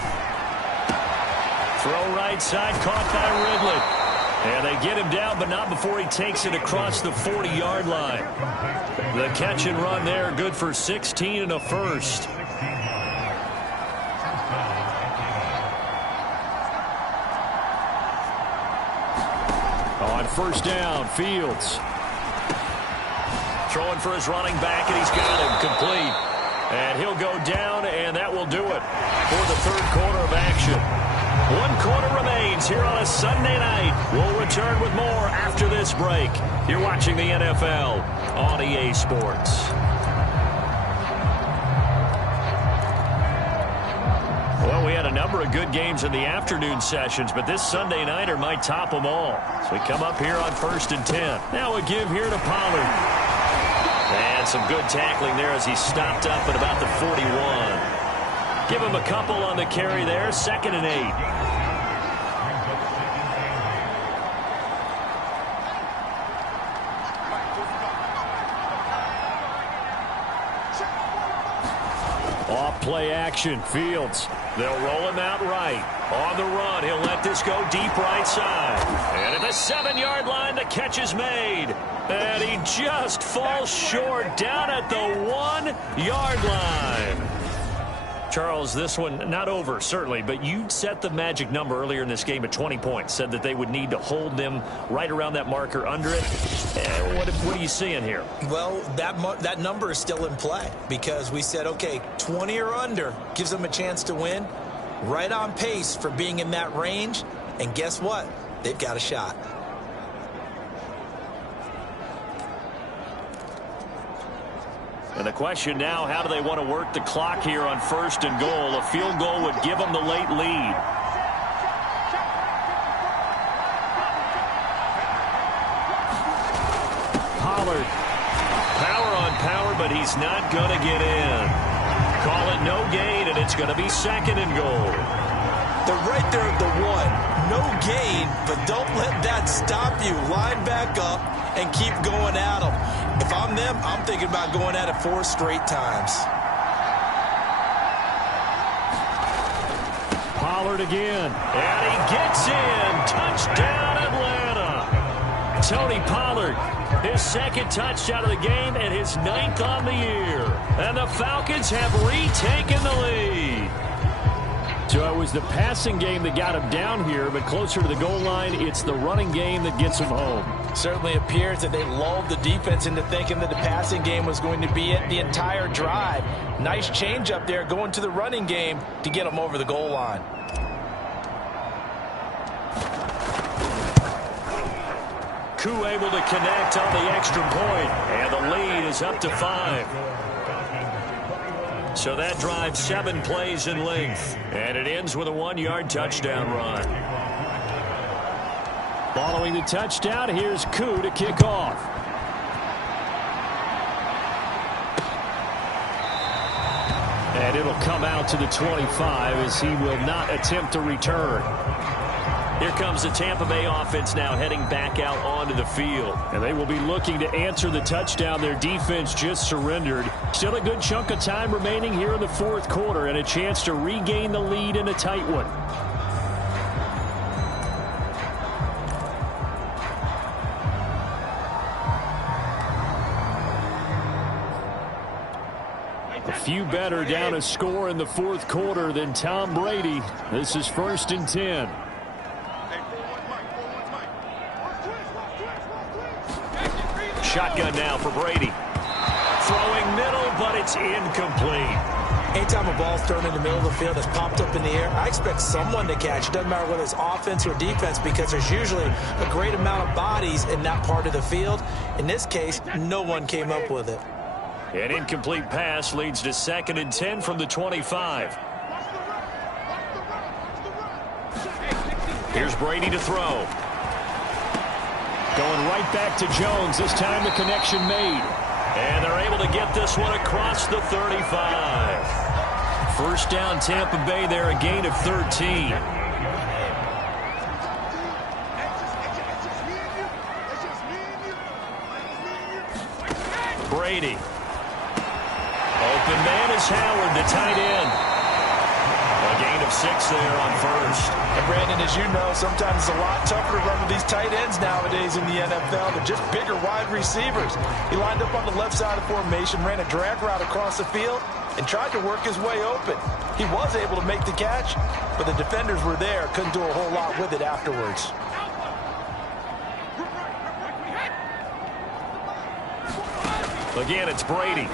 Throw right side, caught by Ridley. And they get him down, but not before he takes it across the 40-yard line. The catch and run there, good for 16 and a first. On first down, Fields. Throwing for his running back, and he's got him complete. And he'll go down, and that will do it for the third quarter of action. 1 quarter remains here on a Sunday night. We'll return with more after this break. You're watching the NFL on EA Sports. Well, we had a number of good games in the afternoon sessions, but this Sunday nighter might top them all. So we come up here on 1st and 10. Now a give here to Pollard. And some good tackling there as he stopped up at about the 41. Give him a couple on the carry there. 2nd and 8. Off play action. Fields. They'll roll him out right. On the run, he'll let this go deep right side. And at the 7-yard line, the catch is made. And he just falls short down at the 1-yard line. Charles, this one not over, certainly, but you set the magic number earlier in this game at 20 points. Said that they would need to hold them right around that marker under it. What are you seeing here? Well, that number is still in play because we said, okay, 20 or under gives them a chance to win. Right on pace for being in that range. And guess what? They've got a shot. And the question now, how do they want to work the clock here on 1st and goal? A field goal would give them the late lead. Pollard. Power on power, but he's not going to get in. Call it no gain, and it's going to be 2nd and goal. They're right there at the 1. No gain, but don't let that stop you. Line back up and keep going at them. If I'm them, I'm thinking about going at it 4 straight times. Pollard again. And he gets in. Touchdown, Atlanta. Tony Pollard, his 2nd touchdown of the game and his 9th on the year. And the Falcons have retaken the lead. So it was the passing game that got him down here, but closer to the goal line, it's the running game that gets him home. Certainly appears that they lulled the defense into thinking that the passing game was going to be it the entire drive. Nice change up there going to the running game to get them over the goal line. Koo able to connect on the extra point, and the lead is up to 5. So that drive 7 plays in length, and it ends with a 1-yard touchdown run. Following the touchdown, here's Koo to kick off. And it'll come out to the 25 as he will not attempt to return. Here comes the Tampa Bay offense now heading back out onto the field. And they will be looking to answer the touchdown their defense just surrendered. Still a good chunk of time remaining here in the 4th quarter and a chance to regain the lead in a tight one. A few better down a score in the 4th quarter than Tom Brady. This is 1st and 10. Shotgun now for Brady. Throwing middle, but it's incomplete. Anytime a ball's thrown in the middle of the field that's popped up in the air, I expect someone to catch. It doesn't matter whether it's offense or defense because there's usually a great amount of bodies in that part of the field. In this case, no one came up with it. An incomplete pass leads to 2nd and 10 from the 25. Here's Brady to throw. Going right back to Jones. This time the connection made. And they're able to get this one across the 35. 1st down Tampa Bay there, a gain of 13. Brady. Open man is Howard, the tight end. A gain of 6 there on 1st. And Brandon, as you know, sometimes it's a lot tougher to run with these tight ends nowadays in the NFL. They're just bigger wide receivers. He lined up on the left side of the formation, ran a drag route across the field, and tried to work his way open. He was able to make the catch, but the defenders were there, couldn't do a whole lot with it afterwards. Again, it's Brady.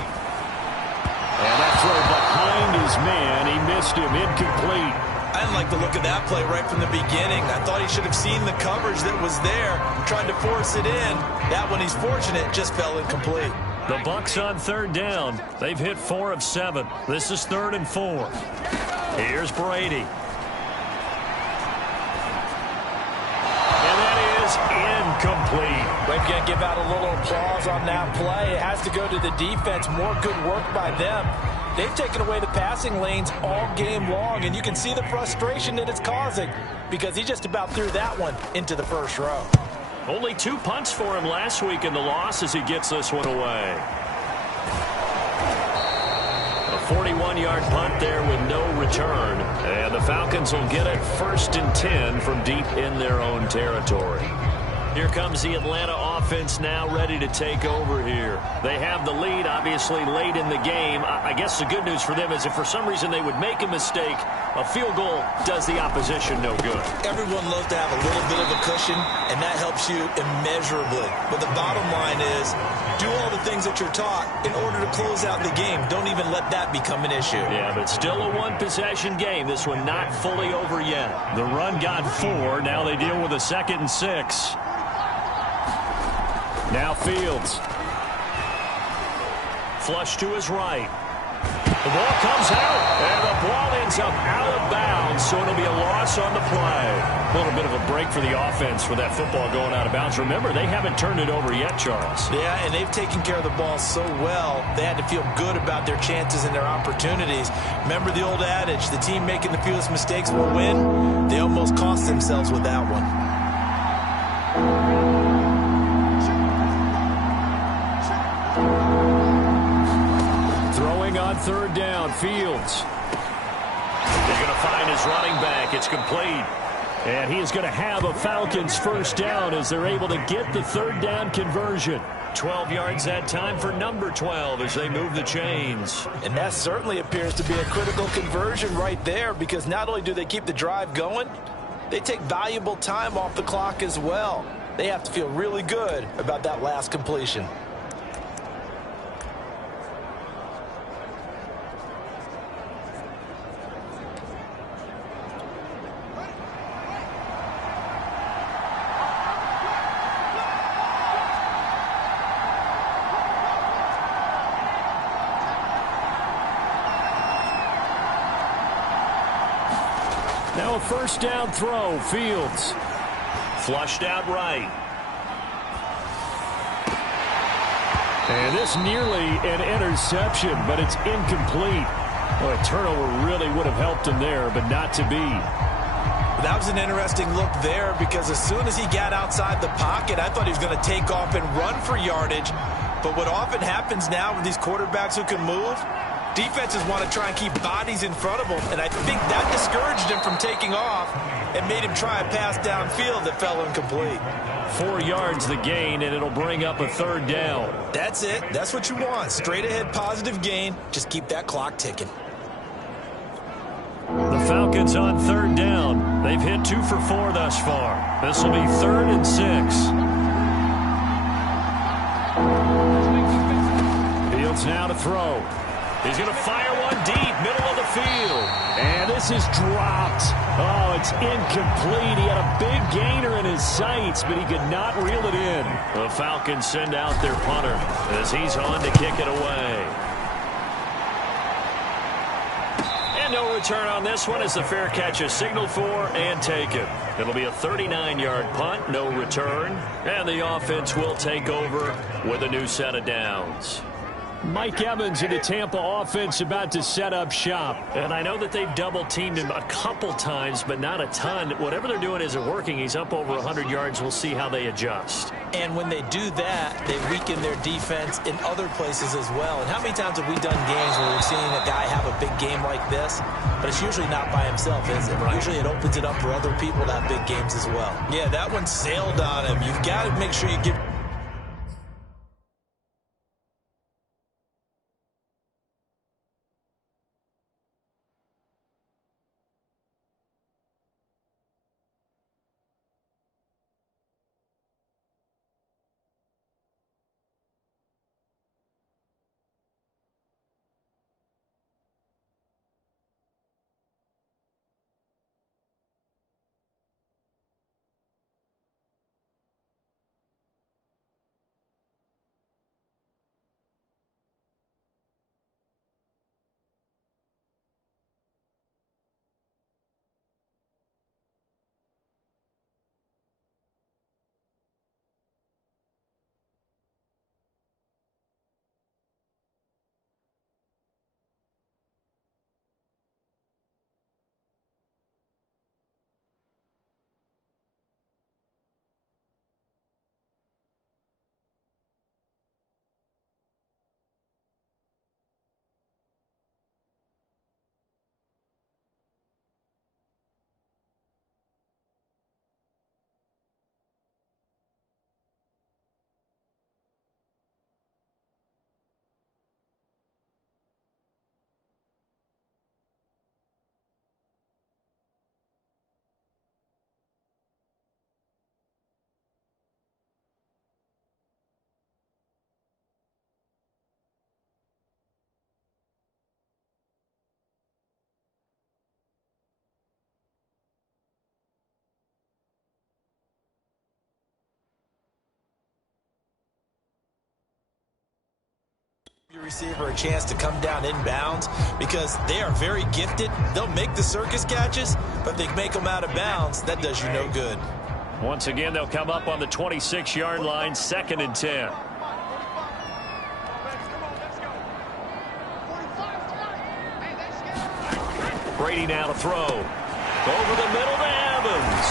And that throw behind his man, he missed him, incomplete. I didn't like the look of that play right from the beginning. I thought he should have seen the coverage that was there, tried to force it in. That one, he's fortunate, just fell incomplete. The Bucs on 3rd down. They've hit 4 of 7. This is 3rd and 4. Here's Brady. And that is incomplete. We're going to give out a little applause on that play. It has to go to the defense. More good work by them. They've taken away the passing lanes all game long, and you can see the frustration that it's causing because he just about threw that one into the 1st row. Only 2 punts for him last week in the loss as he gets this one away. A 41-yard punt there with no return. And the Falcons will get it 1st and 10 from deep in their own territory. Here comes the Atlanta offense now ready to take over here. They have the lead, obviously, late in the game. I guess the good news for them is if for some reason they would make a mistake, a field goal does the opposition no good. Everyone loves to have a little bit of a cushion, and that helps you immeasurably. But the bottom line is do all the things that you're taught in order to close out the game. Don't even let that become an issue. Yeah, but still a one-possession game. This one not fully over yet. The run got 4. Now they deal with a 2nd and 6. Now Fields. flush to his right. The ball comes out, and the ball ends up out of bounds, so it'll be a loss on the play. A little bit of a break for the offense with that football going out of bounds. Remember, they haven't turned it over yet, Charles. Yeah, and they've taken care of the ball so well, they had to feel good about their chances and their opportunities. Remember the old adage, the team making the fewest mistakes will win? They almost cost themselves with that one. On third down, Fields. They're going to find his running back. It's complete. And he is going to have a Falcons first down as they're able to get the third down conversion. 12 yards that time for number 12 as they move the chains. And that certainly appears to be a critical conversion right there, because not only do they keep the drive going, they take valuable time off the clock as well. They have to feel really good about that last completion. Now a first down throw, Fields. Flushed out right. And this nearly an interception, but it's incomplete. Well, a turnover really would have helped him there, but not to be. That was an interesting look there, because as soon as he got outside the pocket, I thought he was going to take off and run for yardage. But what often happens now with these quarterbacks who can move, defenses want to try and keep bodies in front of them, and I think that discouraged him from taking off and made him try a pass downfield that fell incomplete. 4 yards the gain, and it'll bring up a third down. That's it. That's what you want. Straight ahead positive gain. Just keep that clock ticking. The Falcons on third down. They've hit 2 for 4 thus far. This will be 3rd and 6. Fields now to throw. He's going to fire one deep, middle of the field. And this is dropped. Oh, it's incomplete. He had a big gainer in his sights, but he could not reel it in. The Falcons send out their punter as he's on to kick it away. And no return on this one as the fair catch is signaled for and taken. It'll be a 39-yard punt, no return, and the offense will take over with a new set of downs. Mike Evans in the Tampa offense about to set up shop. And I know that they've double-teamed him a couple times, but not a ton. Whatever they're doing isn't working. He's up over 100 yards. We'll see how they adjust. And when they do that, they weaken their defense in other places as well. And how many times have we done games where we've seen a guy have a big game like this? But it's usually not by himself, is it? Right. Usually it opens it up for other people to have big games as well. Yeah, that one sailed on him. You've got to make sure you give Your receiver a chance to come down inbounds because they are very gifted. They'll make the circus catches, but they make them out of bounds. That does you no good. Once again, they'll come up on the 26-yard line, 2nd and 10. Brady now to throw. Over the middle to Evans.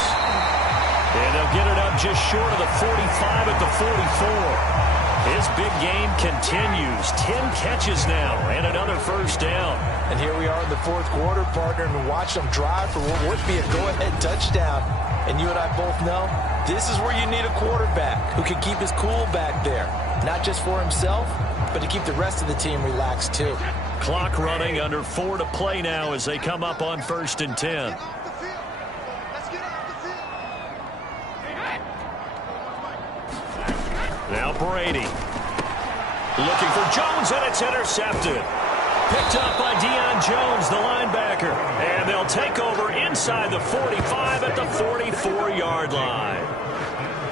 And they'll get it up just short of the 45 at the 44. His big game continues. 10 catches now and another first down. And here we are in the 4th quarter, partner, and watch them drive for what would be a go-ahead touchdown. And you and I both know this is where you need a quarterback who can keep his cool back there. Not just for himself, but to keep the rest of the team relaxed too. Clock running, under 4 to play now as they come up on 1st and 10. Now Brady. Looking for Jones, and it's intercepted. Picked up by Deion Jones, the linebacker. And they'll take over inside the 45 at the 44-yard line.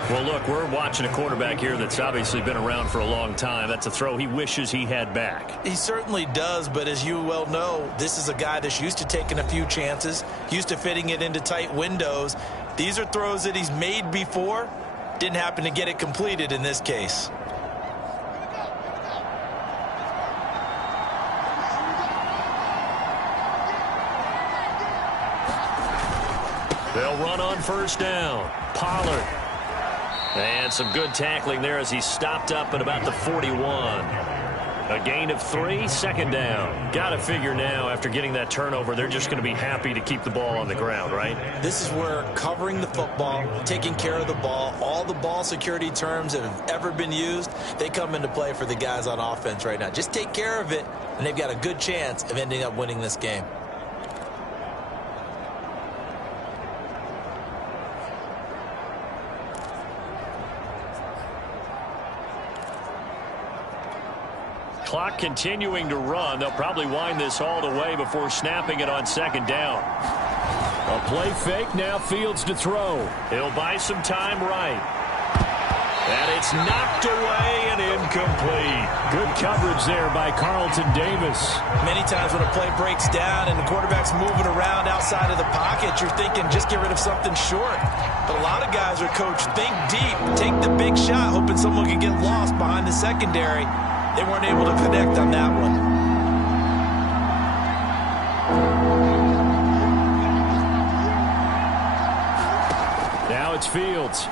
Well, look, we're watching a quarterback here that's obviously been around for a long time. That's a throw he wishes he had back. He certainly does, but as you well know, this is a guy that's used to taking a few chances, used to fitting it into tight windows. These are throws that he's made before. Didn't happen to get it completed in this case. They'll run on first down. Pollard. And some good tackling there as he stopped up at about the 41. A gain of 3, 2nd down. Got to figure now, after getting that turnover, they're just going to be happy to keep the ball on the ground, right? This is where covering the football, taking care of the ball, all the ball security terms that have ever been used, they come into play for the guys on offense right now. Just take care of it, and they've got a good chance of ending up winning this game. Clock continuing to run. They'll probably wind this all the way before snapping it on 2nd down. A play fake, now Fields to throw. He'll buy some time right. And it's knocked away and incomplete. Good coverage there by Carlton Davis. Many times when a play breaks down and the quarterback's moving around outside of the pocket, you're thinking just get rid of something short. But a lot of guys are coached, think deep, take the big shot, hoping someone can get lost behind the secondary. They weren't able to connect on that one. Now it's Fields.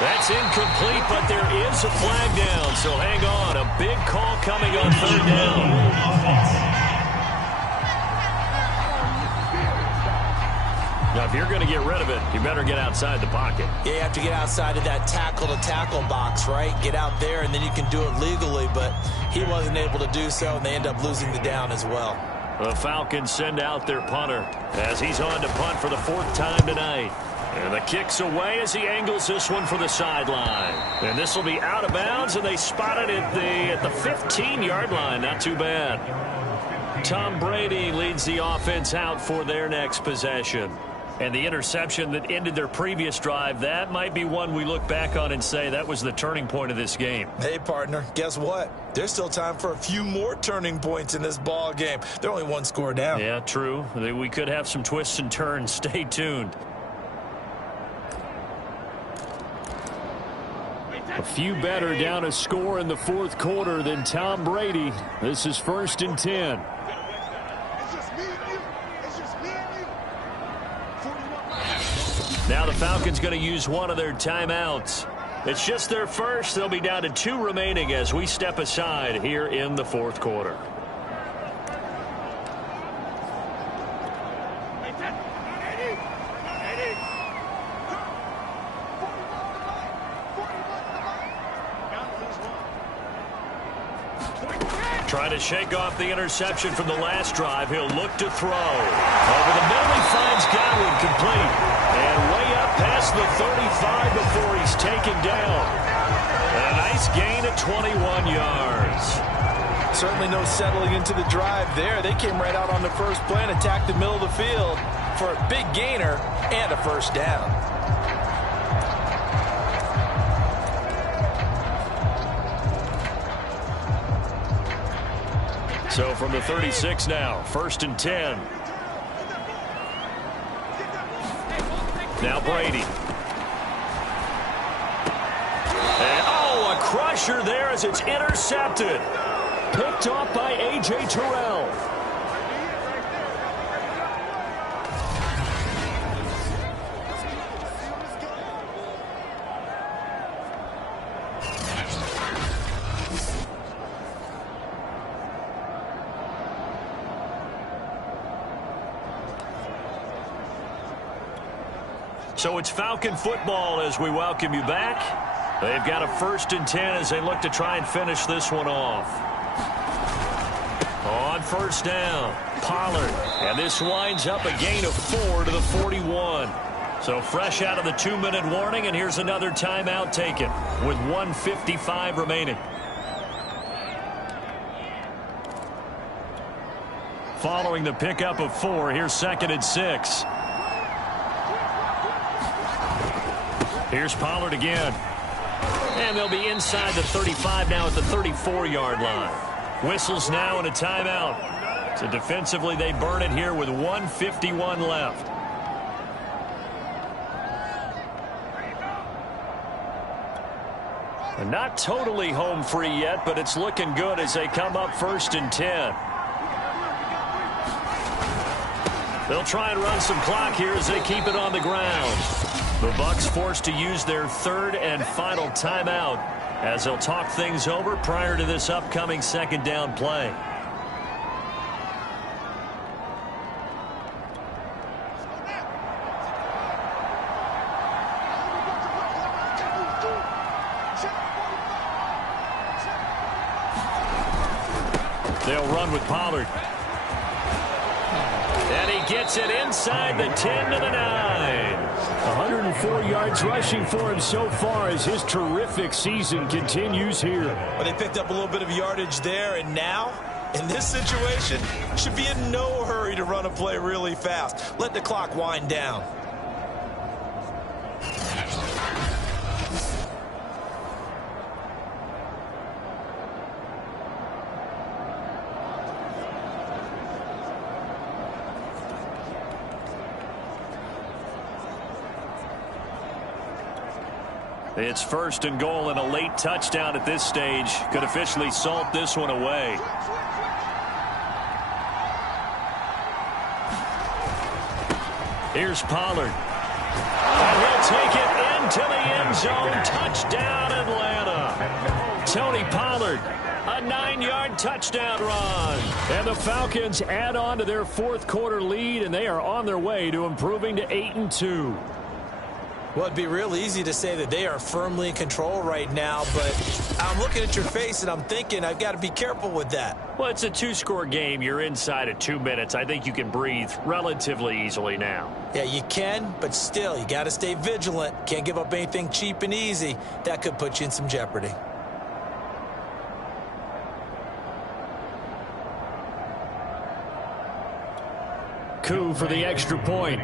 That's incomplete, but there is a flag down, so hang on. A big call coming on 3rd down. Now, if you're going to get rid of it, you better get outside the pocket. Yeah, you have to get outside of that tackle-to-tackle box, right? Get out there, and then you can do it legally, but he wasn't able to do so, and they end up losing the down as well. The Falcons send out their punter as he's on to punt for the 4th time tonight. And the kick's away as he angles this one for the sideline. And this will be out of bounds, and they spot it at the 15-yard line. Not too bad. Tom Brady leads the offense out for their next possession. And the interception that ended their previous drive, that might be one we look back on and say that was the turning point of this game. Hey, partner, guess what? There's still time for a few more turning points in this ball game. They're only 1 score down. Yeah, true. We could have some twists and turns. Stay tuned. A few better down a score in the 4th quarter than Tom Brady. This is 1st and 10. Now the Falcons going to use one of their timeouts. It's just their first. They'll be down to 2 remaining as we step aside here in the 4th quarter. Trying to shake off the interception from the last drive. He'll look to throw. Over the middle, he finds Godwin complete. And way up past the 35 before he's taken down. And a nice gain of 21 yards. Certainly no settling into the drive there. They came right out on the first play and attacked the middle of the field for a big gainer and a first down. So from the 36 now, 1st and 10. Now Brady. And, a crusher there as it's intercepted. Picked off by A.J. Terrell. So it's Falcon football as we welcome you back. They've got a 1st and 10 as they look to try and finish this one off. On 1st down, Pollard. And this winds up a gain of 4 to the 41. So fresh out of the 2-minute warning, and here's another timeout taken with 1:55 remaining. Following the pickup of 4, here's 2nd and 6. Here's Pollard again. And they'll be inside the 35 now at the 34-yard line. Whistles now and a timeout. So defensively they burn it here with 1:51 left. And not totally home free yet, but it's looking good as they come up 1st and 10. They'll try and run some clock here as they keep it on the ground. The Bucs forced to use their 3rd and final timeout as they'll talk things over prior to this upcoming 2nd down play. They'll run with Pollard. And he gets it inside the 10 to the 9. 104 yards rushing for him so far as his terrific season continues here. Well, they picked up a little bit of yardage there, and now, in this situation, should be in no hurry to run a play really fast. Let the clock wind down. It's 1st and goal, and a late touchdown at this stage could officially salt this one away. Here's Pollard. And he'll take it into the end zone. Touchdown, Atlanta. Tony Pollard, a 9-yard touchdown run. And the Falcons add on to their 4th quarter lead, and they are on their way to improving to 8-2. Well, it'd be real easy to say that they are firmly in control right now, but I'm looking at your face and I'm thinking I've got to be careful with that. Well, it's a 2-score game. You're inside of 2 minutes. I think you can breathe relatively easily now. Yeah, you can, but still, you got to stay vigilant. Can't give up anything cheap and easy. That could put you in some jeopardy. Coup for the extra point.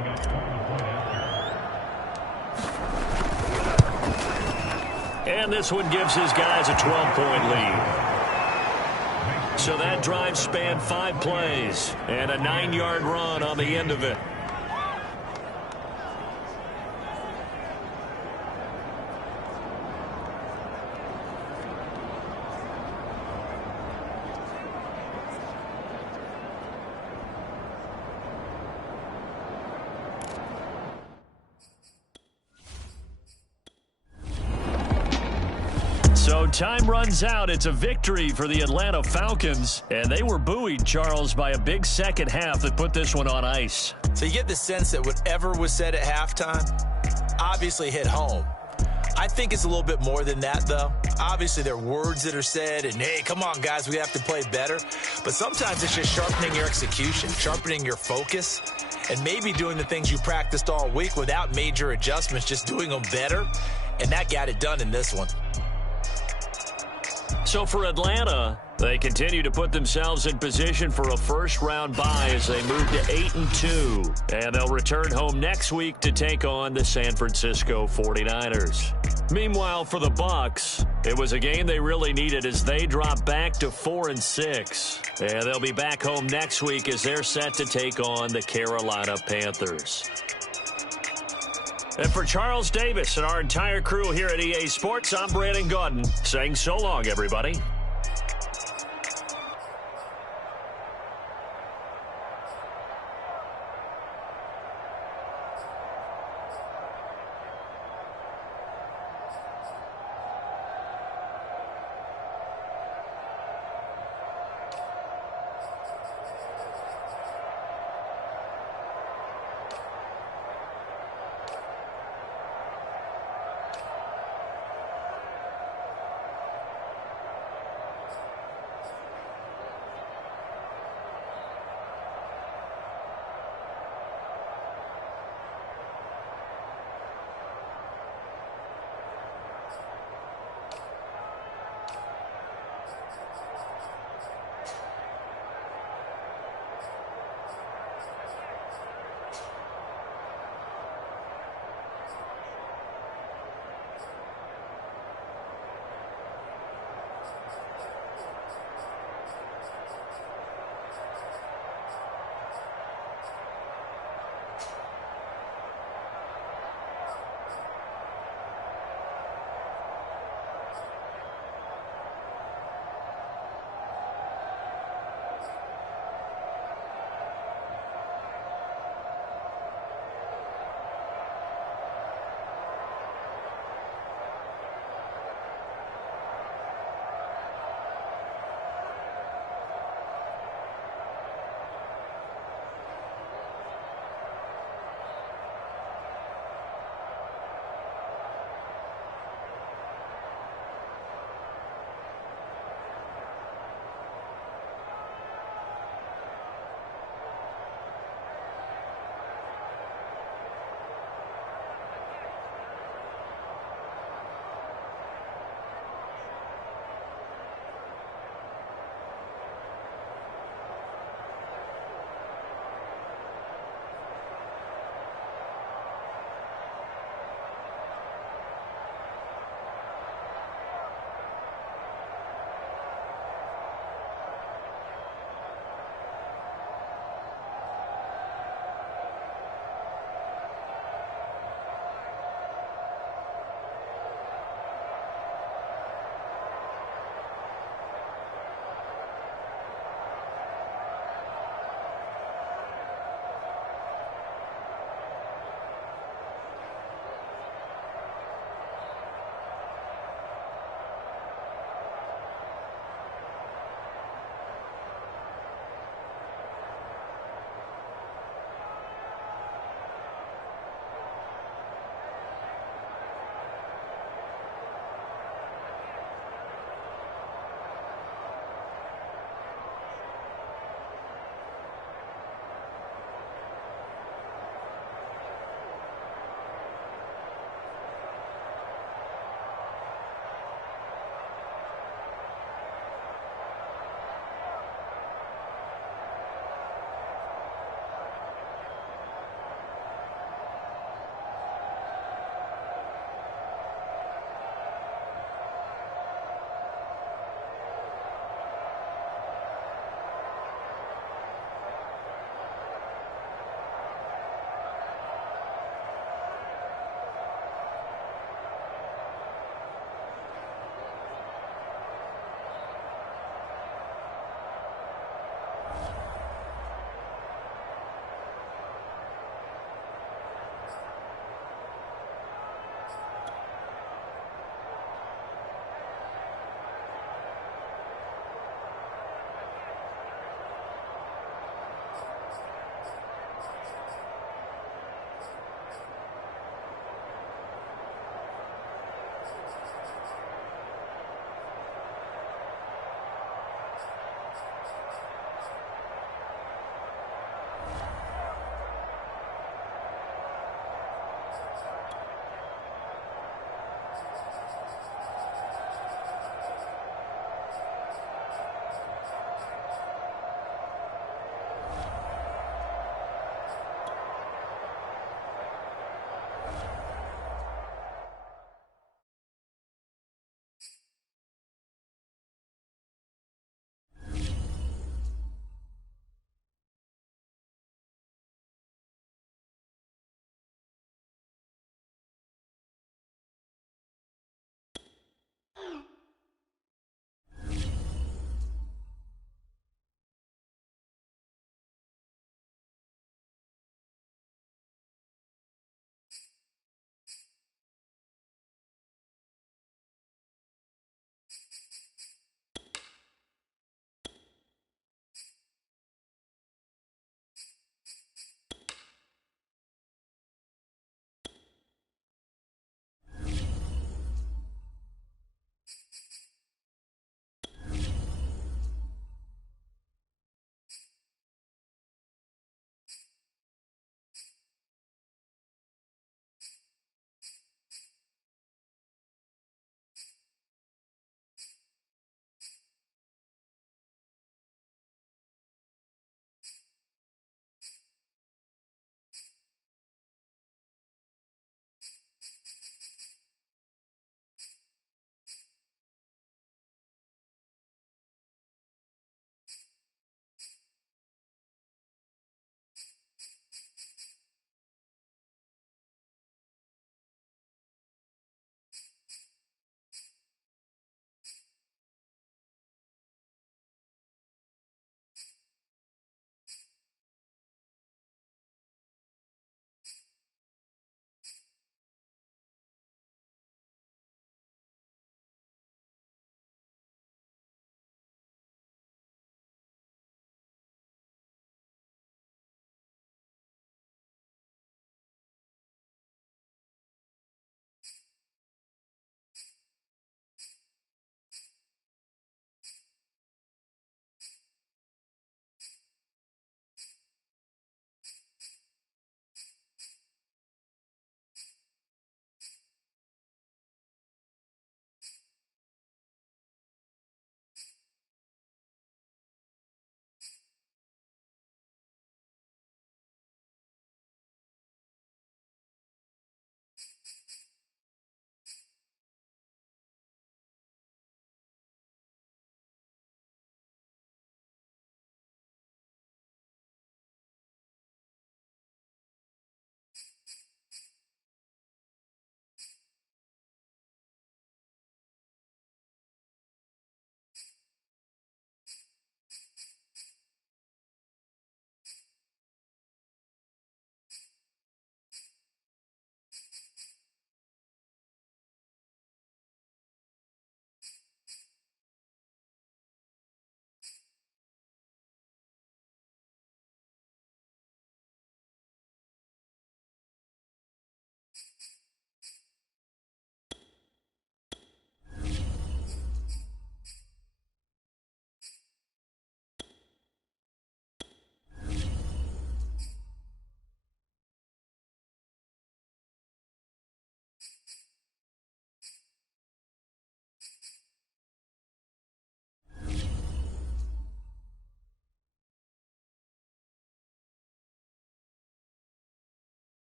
And this one gives his guys a 12-point lead. So that drive spanned 5 plays and a 9-yard run on the end of it. So time runs out. It's a victory for the Atlanta Falcons. And they were buoyed, Charles, by a big second half that put this one on ice. So you get the sense that whatever was said at halftime obviously hit home. I think it's a little bit more than that, though. Obviously, there are words that are said, and, hey, come on, guys, we have to play better. But sometimes it's just sharpening your execution, sharpening your focus, and maybe doing the things you practiced all week without major adjustments, just doing them better. And that got it done in this one. So for Atlanta, they continue to put themselves in position for a first-round bye as they move to 8-2. And they'll return home next week to take on the San Francisco 49ers. Meanwhile, for the Bucs, it was a game they really needed as they drop back to 4-6. And they'll be back home next week as they're set to take on the Carolina Panthers. And for Charles Davis and our entire crew here at EA Sports, I'm Brandon Gaudin saying so long, everybody.